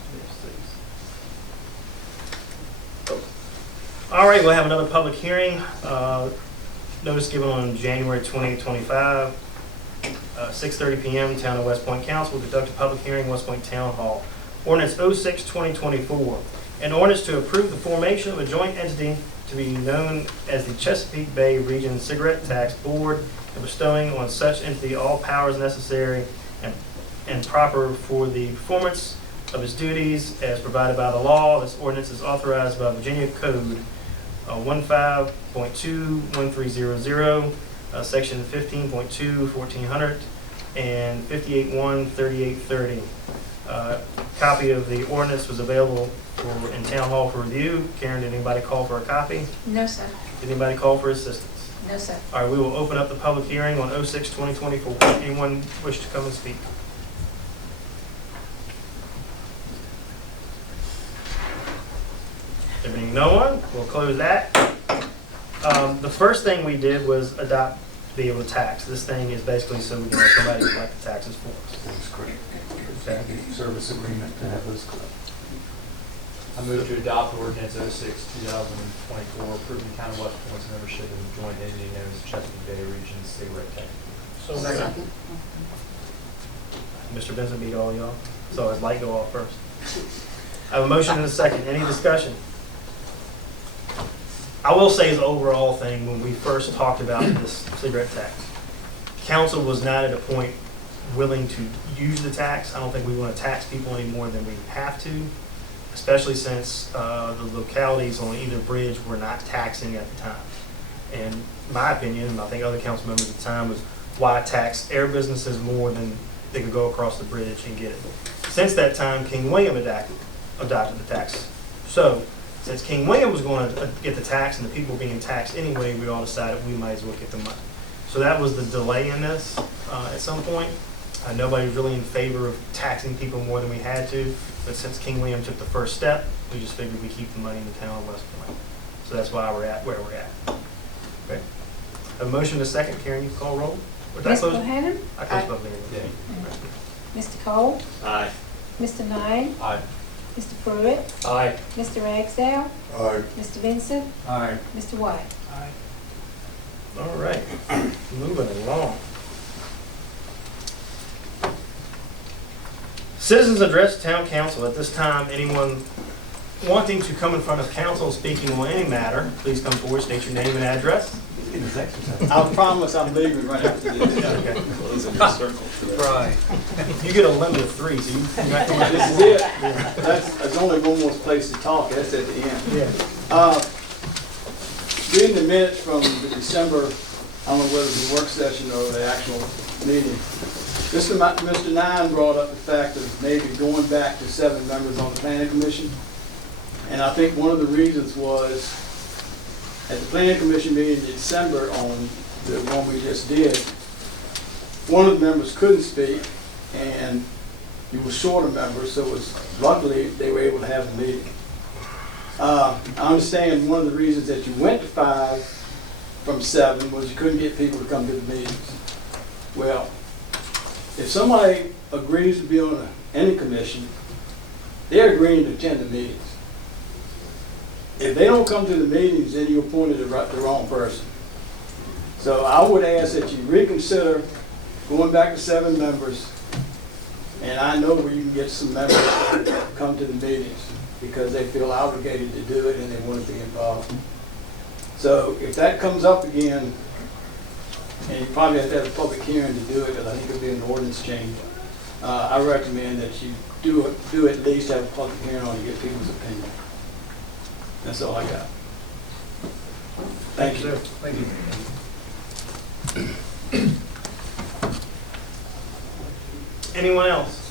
All right, we'll have another public hearing. Notice given on January 28, 25, 6:30 p.m. Town of West Point Council will conduct a public hearing, West Point Town Hall. Ordinance 06-2024. An ordinance to approve the formation of a joint entity to be known as the Chesapeake Bay Region Cigarette Tax Board and bestowing on such entity all powers necessary and proper for the performance of its duties as provided by the law. This ordinance is authorized by Virginia Code 15.21300. section 15.2, 1400, and 58.1, 3830. Copy of the ordinance was available in town hall for review. Karen, did anybody call for a copy? No, sir. Did anybody call for assistance? No, sir. All right, we will open up the public hearing on 06/2024. Anyone wish to come and speak? There being no one, we'll close that. The first thing we did was adopt to be able to tax. This thing is basically so we can have somebody collect the taxes for us. That's correct. Okay. Service agreement to have those collected. I move to adopt ordinance 06/2024, approving Town of West Point's membership in the joint entity known as Chesapeake Bay Region Cigarette Tax. So Second. Mr. Benson beat all y'all, so I'd like to go off first. I have a motion and a second. Any discussion? I will say as an overall thing, when we first talked about this cigarette tax, council was not at a point willing to use the tax. I don't think we want to tax people any more than we have to, especially since the localities on either bridge were not taxing at the time. And my opinion, and I think other council members at the time, was why tax air businesses more than they could go across the bridge and get it. Since that time, King William adopted the tax. So, since King William was going to get the tax and the people being taxed anyway, we all decided we might as well get the money. So that was the delay in this at some point. Nobody was really in favor of taxing people more than we had to, but since King William took the first step, we just figured we keep the money in the town of West Point. So that's why we're at where we're at. Okay. A motion and a second. Karen, you call roll? Or did I Ms. close? Bohannon? I closed public hearing. Mr. Cole? Aye. Mr. Nye? Aye. Mr. Pruitt? Aye. Mr. Ragsdale? Aye. Mr. Vincent? Aye. Mr. White? Aye. All right, moving along. Citizens address town council. At this time, anyone wanting to come in front of council speaking on any matter, please come forward, state your name and address. I promise I'm leaving right after this. Okay. Closing your circle. Right. You get a limit of 3, so you got This is it. That's only one more place to talk, that's at the end. Yeah. Reading the minutes from the December, I don't know whether it was a work session or the actual meeting, Mr. Nine brought up the fact of maybe going back to 7 members on the planning commission. And I think one of the reasons was, at the planning commission meeting in December on the one we just did, one of the members couldn't speak, and you were short of members, so it was, luckily, they were able to have the meeting. I understand one of the reasons that you went to 5 from 7 was you couldn't get people to come to the meetings. Well, if somebody agrees to be on any commission, they're agreeing to attend the meetings. If they don't come to the meetings, then you appointed the wrong person. So I would ask that you reconsider going back to 7 members, and I know where you can get some members to come to the meetings because they feel obligated to do it and they want to be involved. So if that comes up again, and you probably have to have a public hearing to do it, because I think it'll be an ordinance change, I recommend that you do at least have a public hearing on it to get people's opinion. That's all I got. Thank you. Thank you. Anyone else?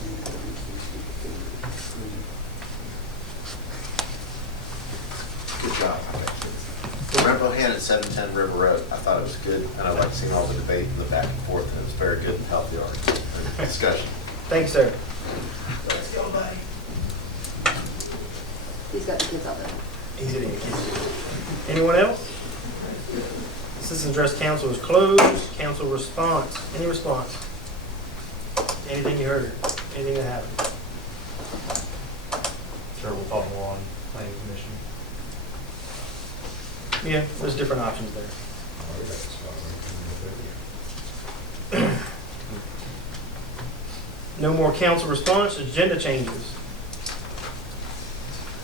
Good job. The Red Hand at 710 River Road, I thought it was good, and I liked seeing all the debate and the back and forth, and it was very good and healthy discussion. Thank you, sir. Let's go, buddy. He's got the kids out there. He's getting the kids. Anyone else? Citizen address council is closed. Council response. Any response? Anything you heard? Anything that happened? Sure, we'll talk more on planning commission. Yeah, there's different options there. No more council response. Agenda changes.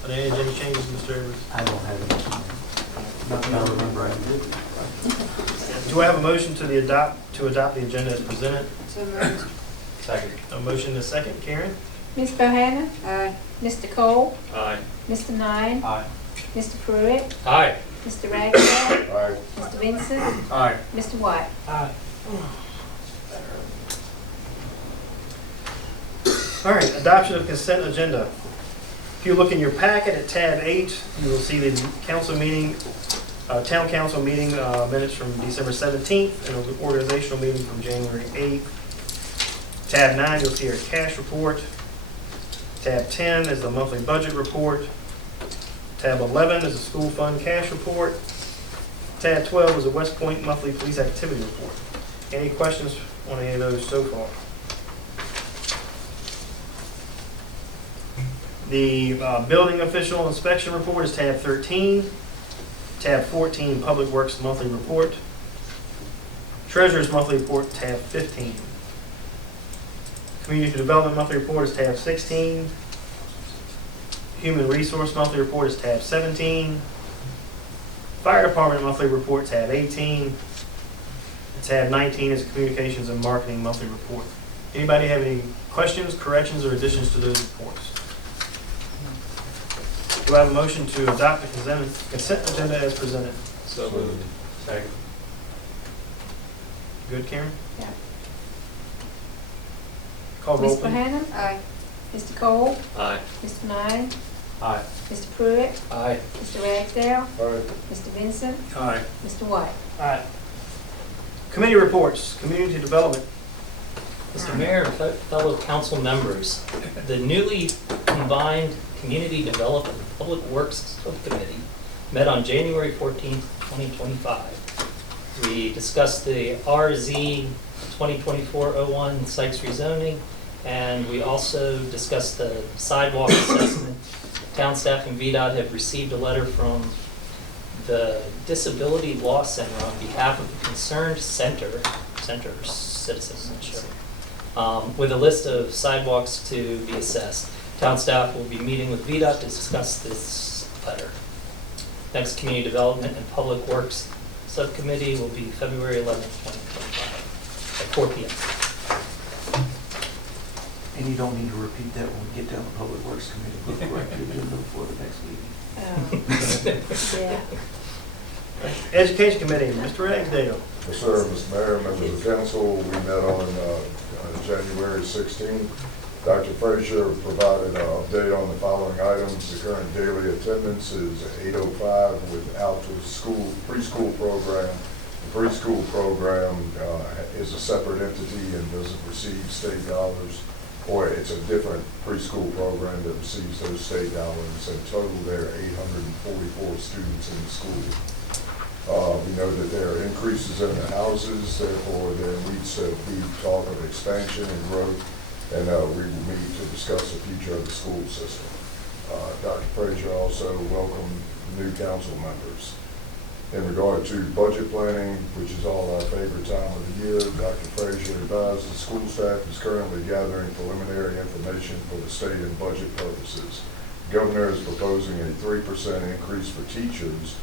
Are there any agenda changes, Mr. Evers? I don't have it. Nothing I remember I did. Do I have a motion to adopt the agenda as presented? So moved. Second. A motion and a second. Karen? Ms. Bohannon? Aye. Mr. Cole? Aye. Mr. Nye? Aye. Mr. Pruitt? Aye. Mr. Ragsdale? Aye. Mr. Vincent? Aye. Mr. White? Aye. All right, adoption of consent agenda. If you look in your packet at tab 8, you will see the council meeting, town council meeting minutes from December 17th and an organizational meeting from January 8th. Tab 9, you'll see our cash report. Tab 10 is the monthly budget report. Tab 11 is the school fund cash report. Tab 12 is the West Point monthly police activity report. Any questions on any of those so far? The building official inspection report is tab 13. Tab 14, Public Works monthly report. Treasurer's monthly report, tab 15. Community Development monthly report is tab 16. Human Resource monthly report is tab 17. Fire Department monthly report, tab 18. And tab 19 is Communications and Marketing monthly report. Anybody have any questions, corrections, or additions to those reports? Do I have a motion to adopt the consent agenda as presented? So moved. Second. Good, Karen? Yeah. Call roll, Ms. please. Bohannon? Aye. Mr. Cole? Aye. Mr. Nine? Aye. Mr. Pruitt? Aye. Mr. Ragsdale? Aye. Mr. Vincent? Aye. Mr. White? Aye. Committee reports, Community Development. Mr. Mayor, fellow council members, the newly combined Community Development and Public Works Subcommittee met on January 14th, 2025. We discussed the RZ 2024-01 Sykes rezoning, and we also discussed the sidewalk assessment. Town staff and VDOT have received a letter from the Disability Law Center on behalf of the concerned citizens, with a list of sidewalks to be assessed. Town staff will be meeting with VDOT to discuss this letter. Next Community Development and Public Works Subcommittee will be February 11th, 2025 at 4 p.m. And you don't need to repeat that when we get down to Public Works Committee. We'll correct the agenda before the next meeting. Yeah. Education Committee, Mr. Ragsdale. Yes, sir, Mr. Mayor, members of council, we met on January 16th. Dr. Frazier provided an update on the following items. The current daily attendance is 805 without the preschool program. The preschool program is a separate entity and doesn't receive state dollars, or it's a different preschool program that receives those state dollars. In total, there are 844 students in the school. We know that there are increases in the houses, therefore there needs to be talk of expansion and growth, and we will meet to discuss the future of the school system. Dr. Frazier also welcomed new council members. In regard to budget planning, which is all our favorite time of the year, Dr. Frazier advised the school staff is currently gathering preliminary information for the state and budget purposes. The governor is proposing a 3% increase for teachers.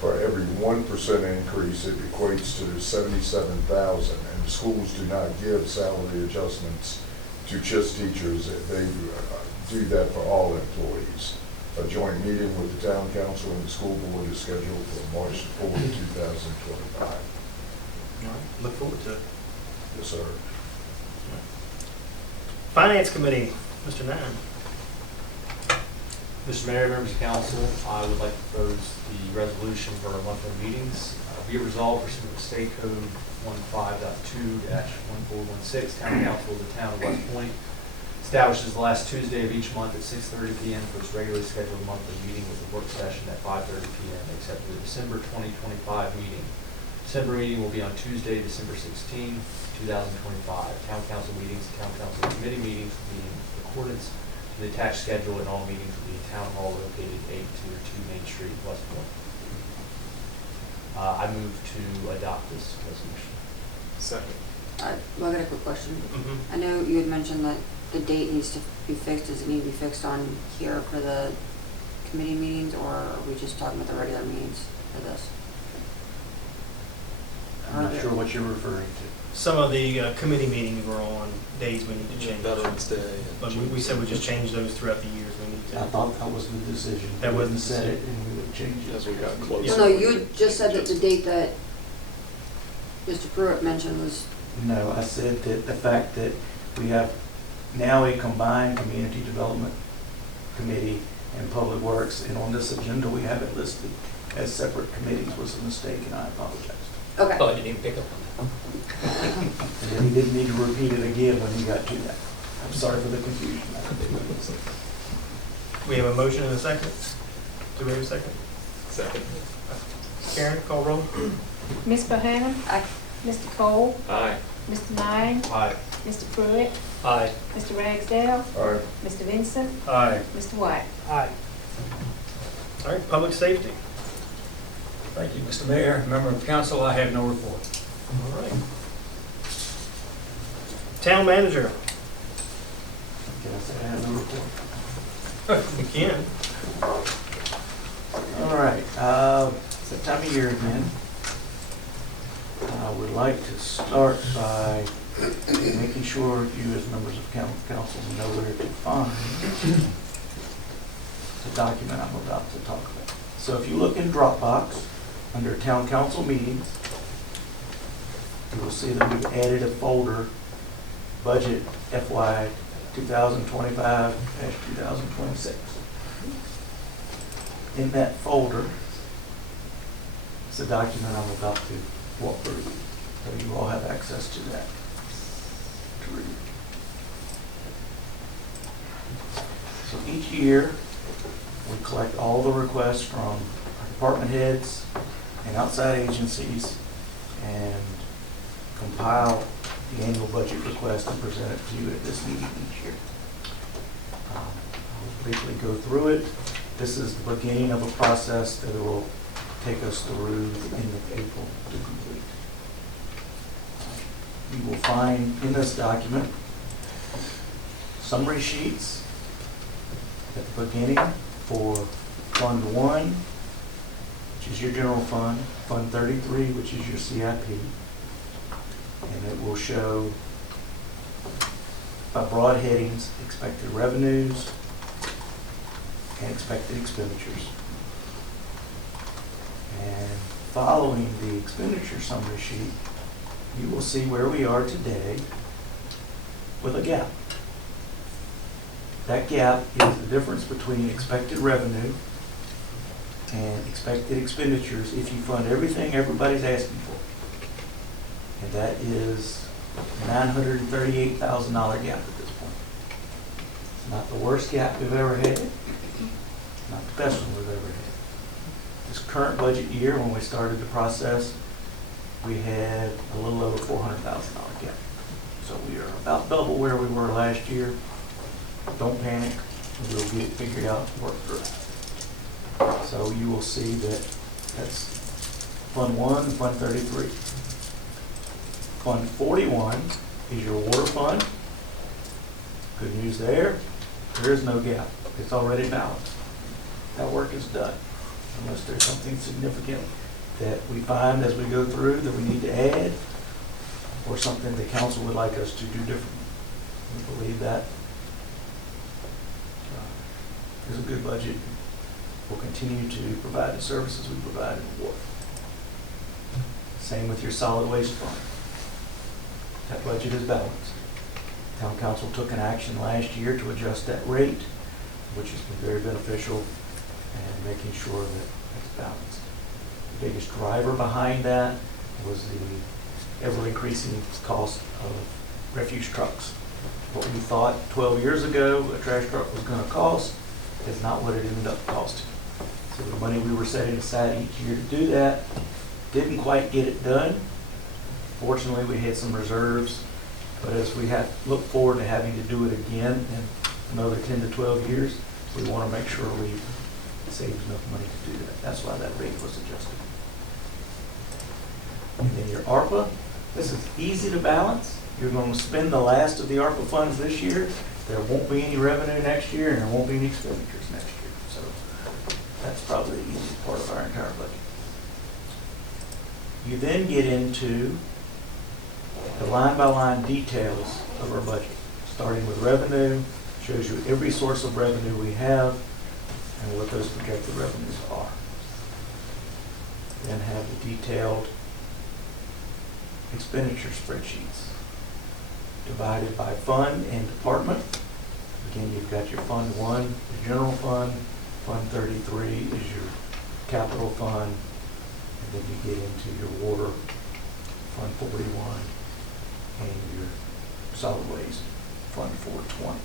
For every 1% increase, it equates to $77,000, and the schools do not give salary adjustments to just teachers. They do that for all employees. A joint meeting with the town council and the school board is scheduled for March 4, 2025. All right, look forward to it. Yes, sir. Finance Committee, Mr. Nine. Mr. Mayor, members of council, I would like to propose the resolution for our monthly meetings. Be it resolved pursuant to State Code 15.2-1416, Town Council of the Town of West Point establishes the last Tuesday of each month at 6:30 p.m. for its regularly scheduled monthly meeting with a work session at 5:30 p.m. except for the December 2025 meeting. December meeting will be on Tuesday, December 16, 2025. Town Council meetings and Town Council committee meetings will be in accordance to the attached schedule, and all meetings will be in Town Hall located 822 Main Street, West Point. I move to adopt this resolution. Second. Well, I got a quick question. Mm-hmm. I know you had mentioned that the date needs to be fixed. Does it need to be fixed on here for the committee meetings, or are we just talking about the regular meetings for this? I'm not sure what you're referring to. Some of the committee meetings were on days we need to change. Veterans Day. and But we said we just change those throughout the years. We need to. I thought that was the decision. That We wasn't wouldn't set it and we would change it. As we got closer. Well, no, you just said that the date that Mr. Pruitt mentioned was, No, I said that the fact that we have now a combined community development committee and public works, and on this agenda, we have it listed as separate committees was a mistake, and I apologize. okay. Oh, I didn't even pick up on And then he didn't need to repeat it again when he got to that. I'm sorry for the confusion. We have a motion and a second. Do we have a second? Second. Karen, call roll. Ms. Bohannon? Aye. Mr. Cole? Aye. Mr. Nye? Aye. Mr. Pruitt? that. Aye. Mr. Ragsdale? All right. Mr. Vincent? Aye. Mr. White? Aye. All right, public safety. Thank you, Mr. Mayor, member of council, I have no report. All right. Town manager. Can I say I have no report? You can. All right, it's that time of year again. I would like to start by making sure you as members of council know where to find the document I'm about to talk about. So if you look in Dropbox, under Town Council Meetings, you will see that we've added a folder, Budget FY 2025-2026. In that folder is the document I'm about to walk through, so you all have access to that to read. So each year, we collect all the requests from our department heads and outside agencies and compile the annual budget request and present it to you at this meeting each year. I'll briefly go through it. This is the beginning of a process that will take us through the end of April to complete. You will find in this document summary sheets at the beginning for Fund 1, which is your general fund, Fund 33, which is your CIP, and it will show by broad headings expected revenues and expected expenditures. And following the expenditure summary sheet, you will see where we are today with a gap. That gap is the difference between expected revenue and expected expenditures if you fund everything everybody's asking for. And that is a $938,000 gap at this point. It's not the worst gap we've ever had, not the best one we've ever had. This current budget year, when we started the process, we had a little over $400,000 gap. So we are about double where we were last year. Don't panic, we'll get it figured out and work through it. So you will see that that's Fund 1 and Fund 33. Fund 41 is your water fund. Good news there is no gap. It's already balanced. That work is done, unless there's something significant that we find as we go through that we need to add, or something the council would like us to do differently. We believe that is a good budget. We'll continue to provide the services we provide in water. Same with your solid waste fund. That budget is balanced. Town council took an action last year to adjust that rate, which has been very beneficial and making sure that it's balanced. The biggest driver behind that was the ever-increasing cost of refuse trucks. What we thought 12 years ago a trash truck was going to cost is not what it ended up costing. So the money we were setting aside each year to do that didn't quite get it done. Fortunately, we had some reserves, but as we look forward to having to do it again in another 10 to 12 years, we want to make sure we save enough money to do that. That's why that rate was adjusted. And then your ARPA, this is easy to balance. You're going to spend the last of the ARPA funds this year. There won't be any revenue next year, and there won't be any expenditures next year. So that's probably the easiest part of our entire budget. You then get into the line-by-line details of our budget, starting with revenue, shows you every source of revenue we have and what those projected revenues are. Then have the detailed expenditure spreadsheets divided by fund and department. Again, you've got your Fund 1, the general fund, Fund 33 is your capital fund, and then you get into your water, Fund 41, and your solid waste, Fund 420.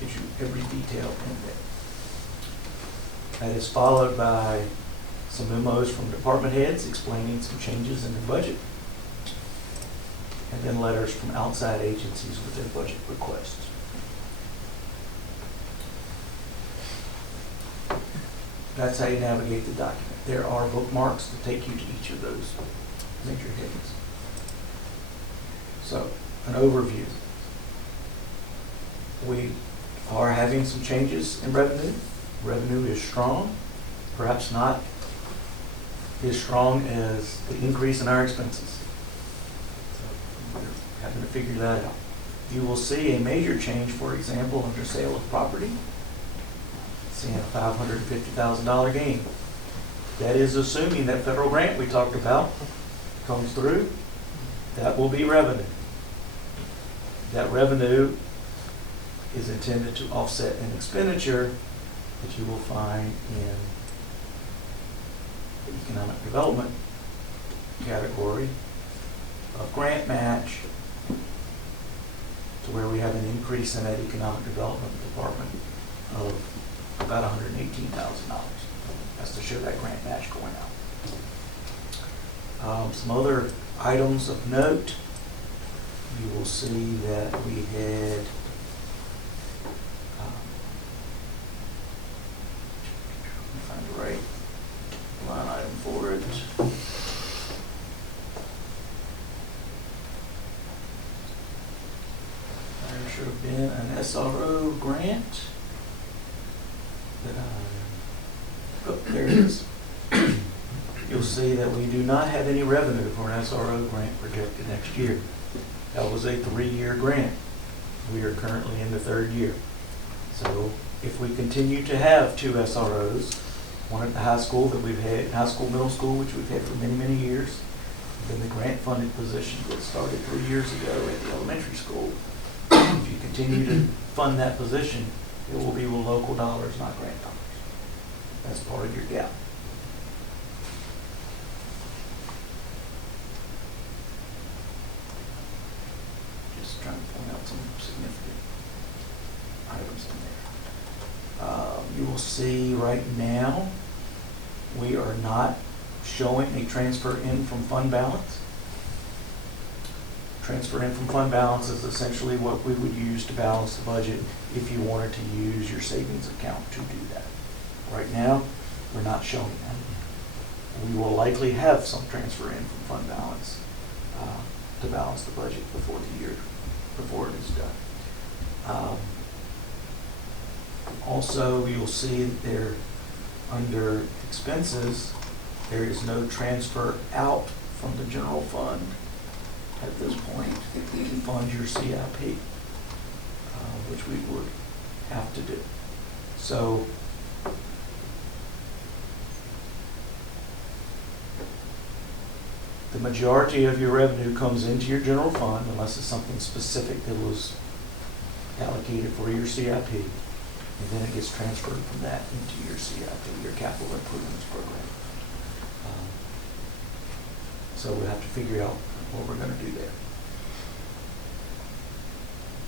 Gives you every detail in there. That is followed by some memos from department heads explaining some changes in the budget, and then letters from outside agencies with their budget requests. That's how you navigate the document. There are bookmarks to take you to each of those major headings. So, an overview. We are having some changes in revenue. Revenue is strong, perhaps not as strong as the increase in our expenses. So we're having to figure that out. You will see a major change, for example, under sale of property, seeing a $550,000 gain. That is assuming that federal grant we talked about comes through. That will be revenue. That revenue is intended to offset an expenditure that you will find in the economic development category of grant match, to where we have an increase in that economic development department of about $118,000. That's to show that grant match going out. Some other items of note, you will see that we had find the right line item for it. There should have been an SRO grant. Oh, there it is. You'll see that we do not have any revenue for an SRO grant projected next year. That was a 3-year grant. We are currently in the 3rd year. So if we continue to have 2 SROs, one at the high school that we've had, high school, middle school, which we've had for many, many years, then the grant funded position that started 3 years ago at the elementary school. If you continue to fund that position, it will be with local dollars, not grant dollars. That's part of your gap. Just trying to point out some significant items in there. You will see right now, we are not showing a transfer in from fund balance. Transfer in from fund balance is essentially what we would use to balance the budget if you wanted to use your savings account to do that. Right now, we're not showing that. We will likely have some transfer in from fund balance to balance the budget before it is done. Also, you'll see that there, under expenses, there is no transfer out from the general fund at this point to fund your CIP, which we would have to do. So the majority of your revenue comes into your general fund unless it's something specific that was allocated for your CIP, and then it gets transferred from that into your CIP, your capital improvements program. So we have to figure out what we're going to do there.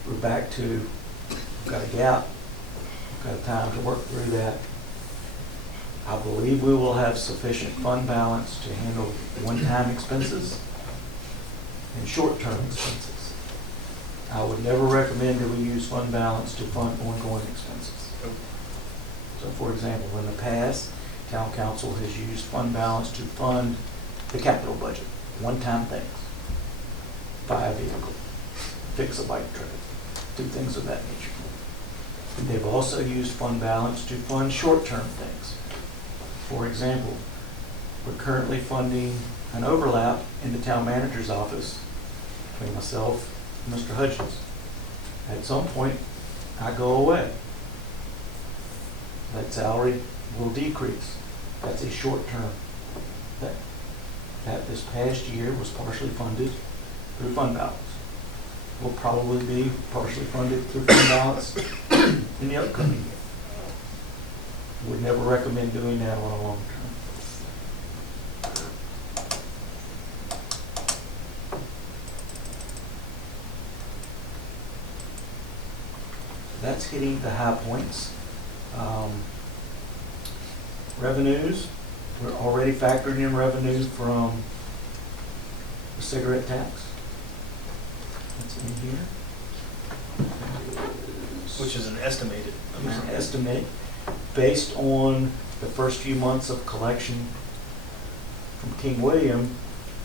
We're back to, we've got a gap, we've got time to work through that. I believe we will have sufficient fund balance to handle one-time expenses and short-term expenses. I would never recommend that we use fund balance to fund ongoing expenses. So for example, in the past, town council has used fund balance to fund the capital budget, one-time things. Buy a vehicle, fix a bike trail, do things of that nature. And they've also used fund balance to fund short-term things. For example, we're currently funding an overlap in the town manager's office between myself and Mr. Hutchins. At some point, I go away. That salary will decrease. That's a short term thing. That this past year was partially funded through fund balance. Will probably be partially funded through fund balance in the upcoming year. Would never recommend doing that on a long term. That's hitting the high points. Revenues, we're already factoring in revenue from the cigarette tax. That's in here. Which is an estimated It's amount. an estimate based on the first few months of collection from King William,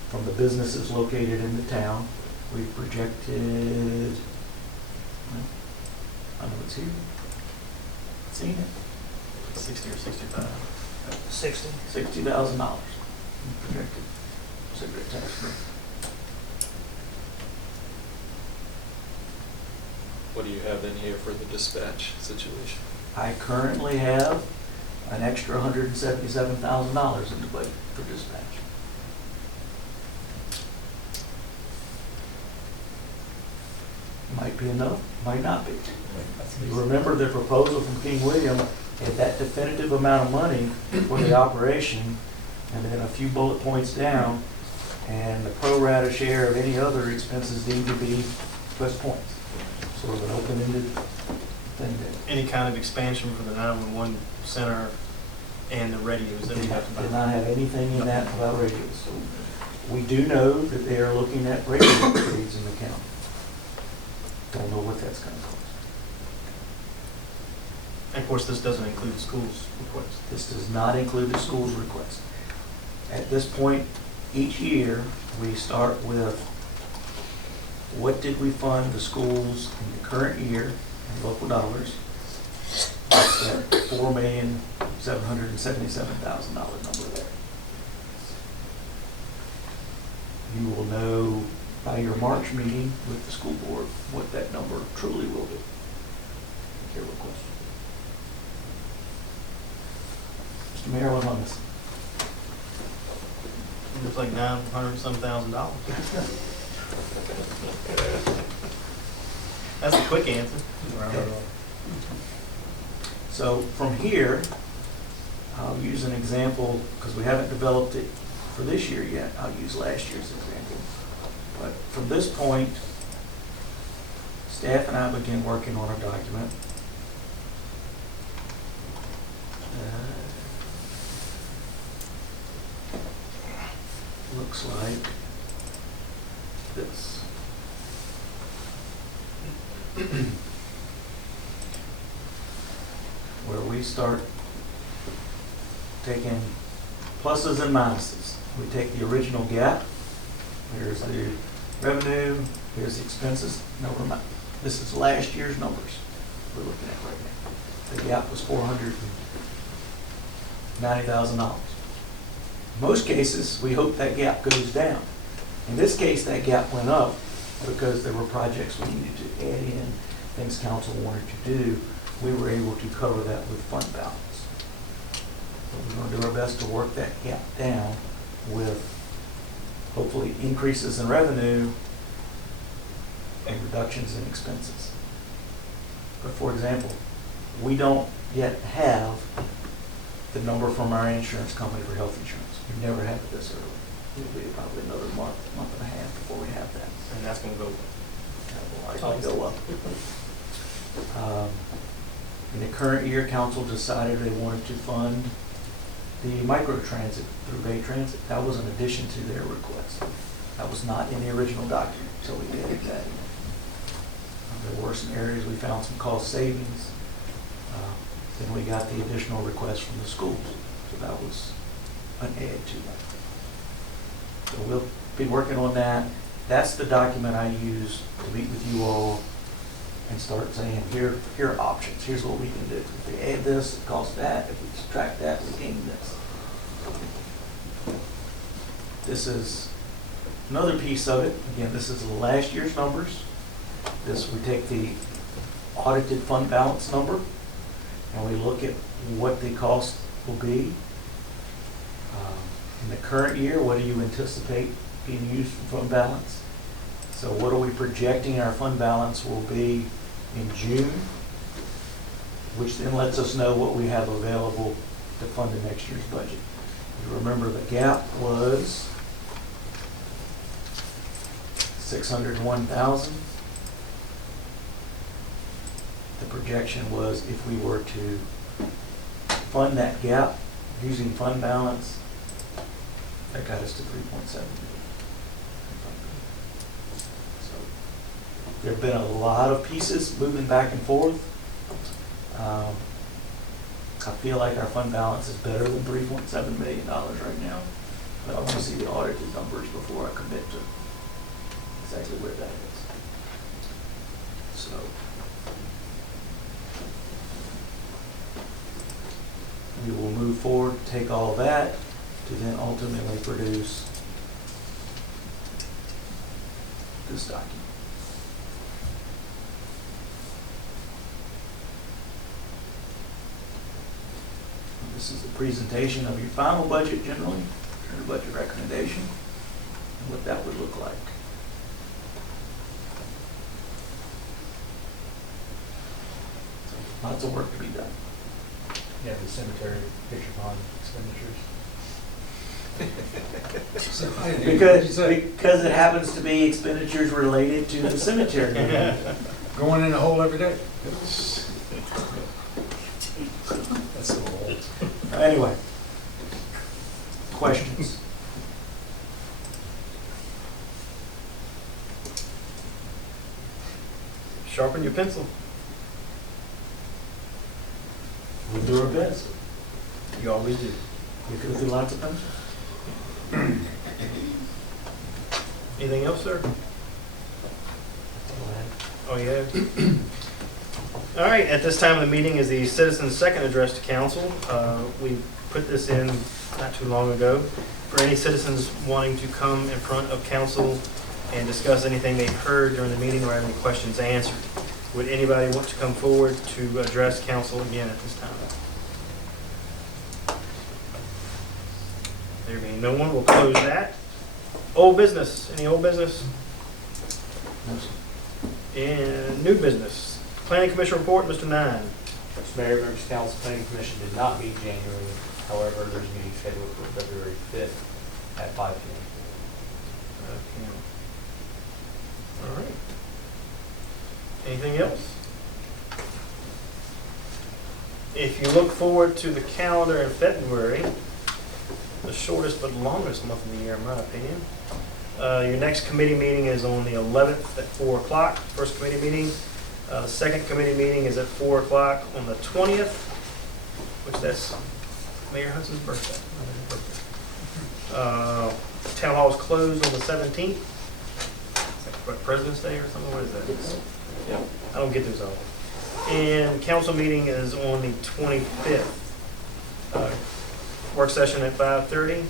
from the businesses located in the town. We projected, well, I know it's here. Seen it? 60 or 65. 60. $60,000 projected cigarette tax rate. What do you have in here for the dispatch situation? I currently have an extra $177,000 in the budget for dispatch. Might be enough, might not be. You remember the proposal from King William had that definitive amount of money for the operation, and then a few bullet points down, and the pro rata share of any other expenses deemed to be West Point's. Sort of an open-ended thing there. Any kind of expansion for the 911 center and the radios that we have to Did buy. not have anything in that about radios. So we do know that they are looking at radio upgrades in the county. Don't know what that's going to cost. And of course, this doesn't include the schools request. This does not include the school's request. At this point, each year, we start with what did we fund the schools in the current year in local dollars? That's that $4,777,000 number there. You will know by your March meeting with the school board what that number truly will be. Your request. Mr. Mayor, what am I missing? It looks like $900-some thousand. That's a quick answer. So from here, I'll use an example, because we haven't developed it for this year yet. I'll use last year's example. But from this point, staff and I began working on a document. Looks like this. Where we start taking pluses and minuses. We take the original gap. Here's the revenue, here's the expenses. No, remember, this is last year's numbers we're looking at right now. The gap was $490,000. In most cases, we hope that gap goes down. In this case, that gap went up because there were projects we needed to add in, things council wanted to do. We were able to cover that with fund balance. So we're going to do our best to work that gap down with hopefully increases in revenue and reductions in expenses. But for example, we don't yet have the number from our insurance company for health insurance. We've never had it this early. It'll be probably another month and a half before we have that. And that's going to go. That will likely go up. In the current year, council decided they wanted to fund the microtransit through Bay Transit. That was an addition to their request. That was not in the original document, so we added that in. There were some areas we found some cost savings. Then we got the additional request from the schools, so that was an add to that. So we'll be working on that. That's the document I use to meet with you all and start saying, here are options. Here's what we can do. If we add this, it costs that. If we subtract that, we gain this. This is another piece of it. Again, this is last year's numbers. This, we take the audited fund balance number and we look at what the cost will be. In the current year, what do you anticipate being used for fund balance? So what are we projecting our fund balance will be in June, which then lets us know what we have available to fund the next year's budget. You remember the gap was 601,000. The projection was if we were to fund that gap using fund balance, that got us to 3.7 million. So there have been a lot of pieces moving back and forth. I feel like our fund balance is better than $3.7 million right now, but I want to see the audited numbers before I commit to exactly where that is. So we will move forward, take all that, to then ultimately produce this document. This is a presentation of your final budget generally, your budget recommendation, and what that would look like. So, lots of work to be done. Yeah, the cemetery picture bond expenditures. Because it happens to be expenditures related to the cemetery. Going in a hole every day. That's a little old. Anyway, questions? Sharpen your pencil. We'll do our best. You always do. We go through lots of pencils. Anything else, sir? Oh, yeah. All right, at this time of the meeting is the citizen's second address to council. We put this in not too long ago for any citizens wanting to come in front of council and discuss anything they've heard during the meeting or have any questions answered. Would anybody want to come forward to address council again at this time? There being no one, we'll close that. Old business, any old business? No, sir. And new business. Planning Commission report, Mr. Nine. Mr. Mayor, members of council, planning commission did not meet January. However, there's a meeting scheduled for February 5th at 5 p.m. All right. Anything else? If you look forward to the calendar in February, the shortest but longest month of the year, in my opinion, your next committee meeting is on the 11th at 4 o'clock, first committee meeting. The second committee meeting is at 4 o'clock on the 20th, which that's Mayor Hudson's birthday. Town hall is closed on the 17th. Is that what, President's Day or something? What is that? Yeah, I don't get those all. And council meeting is on the 25th. Work session at 5:30.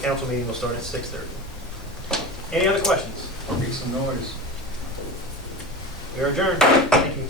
Council meeting will start at 6:30. Any other questions? Make some noise. We are adjourned. Thank you.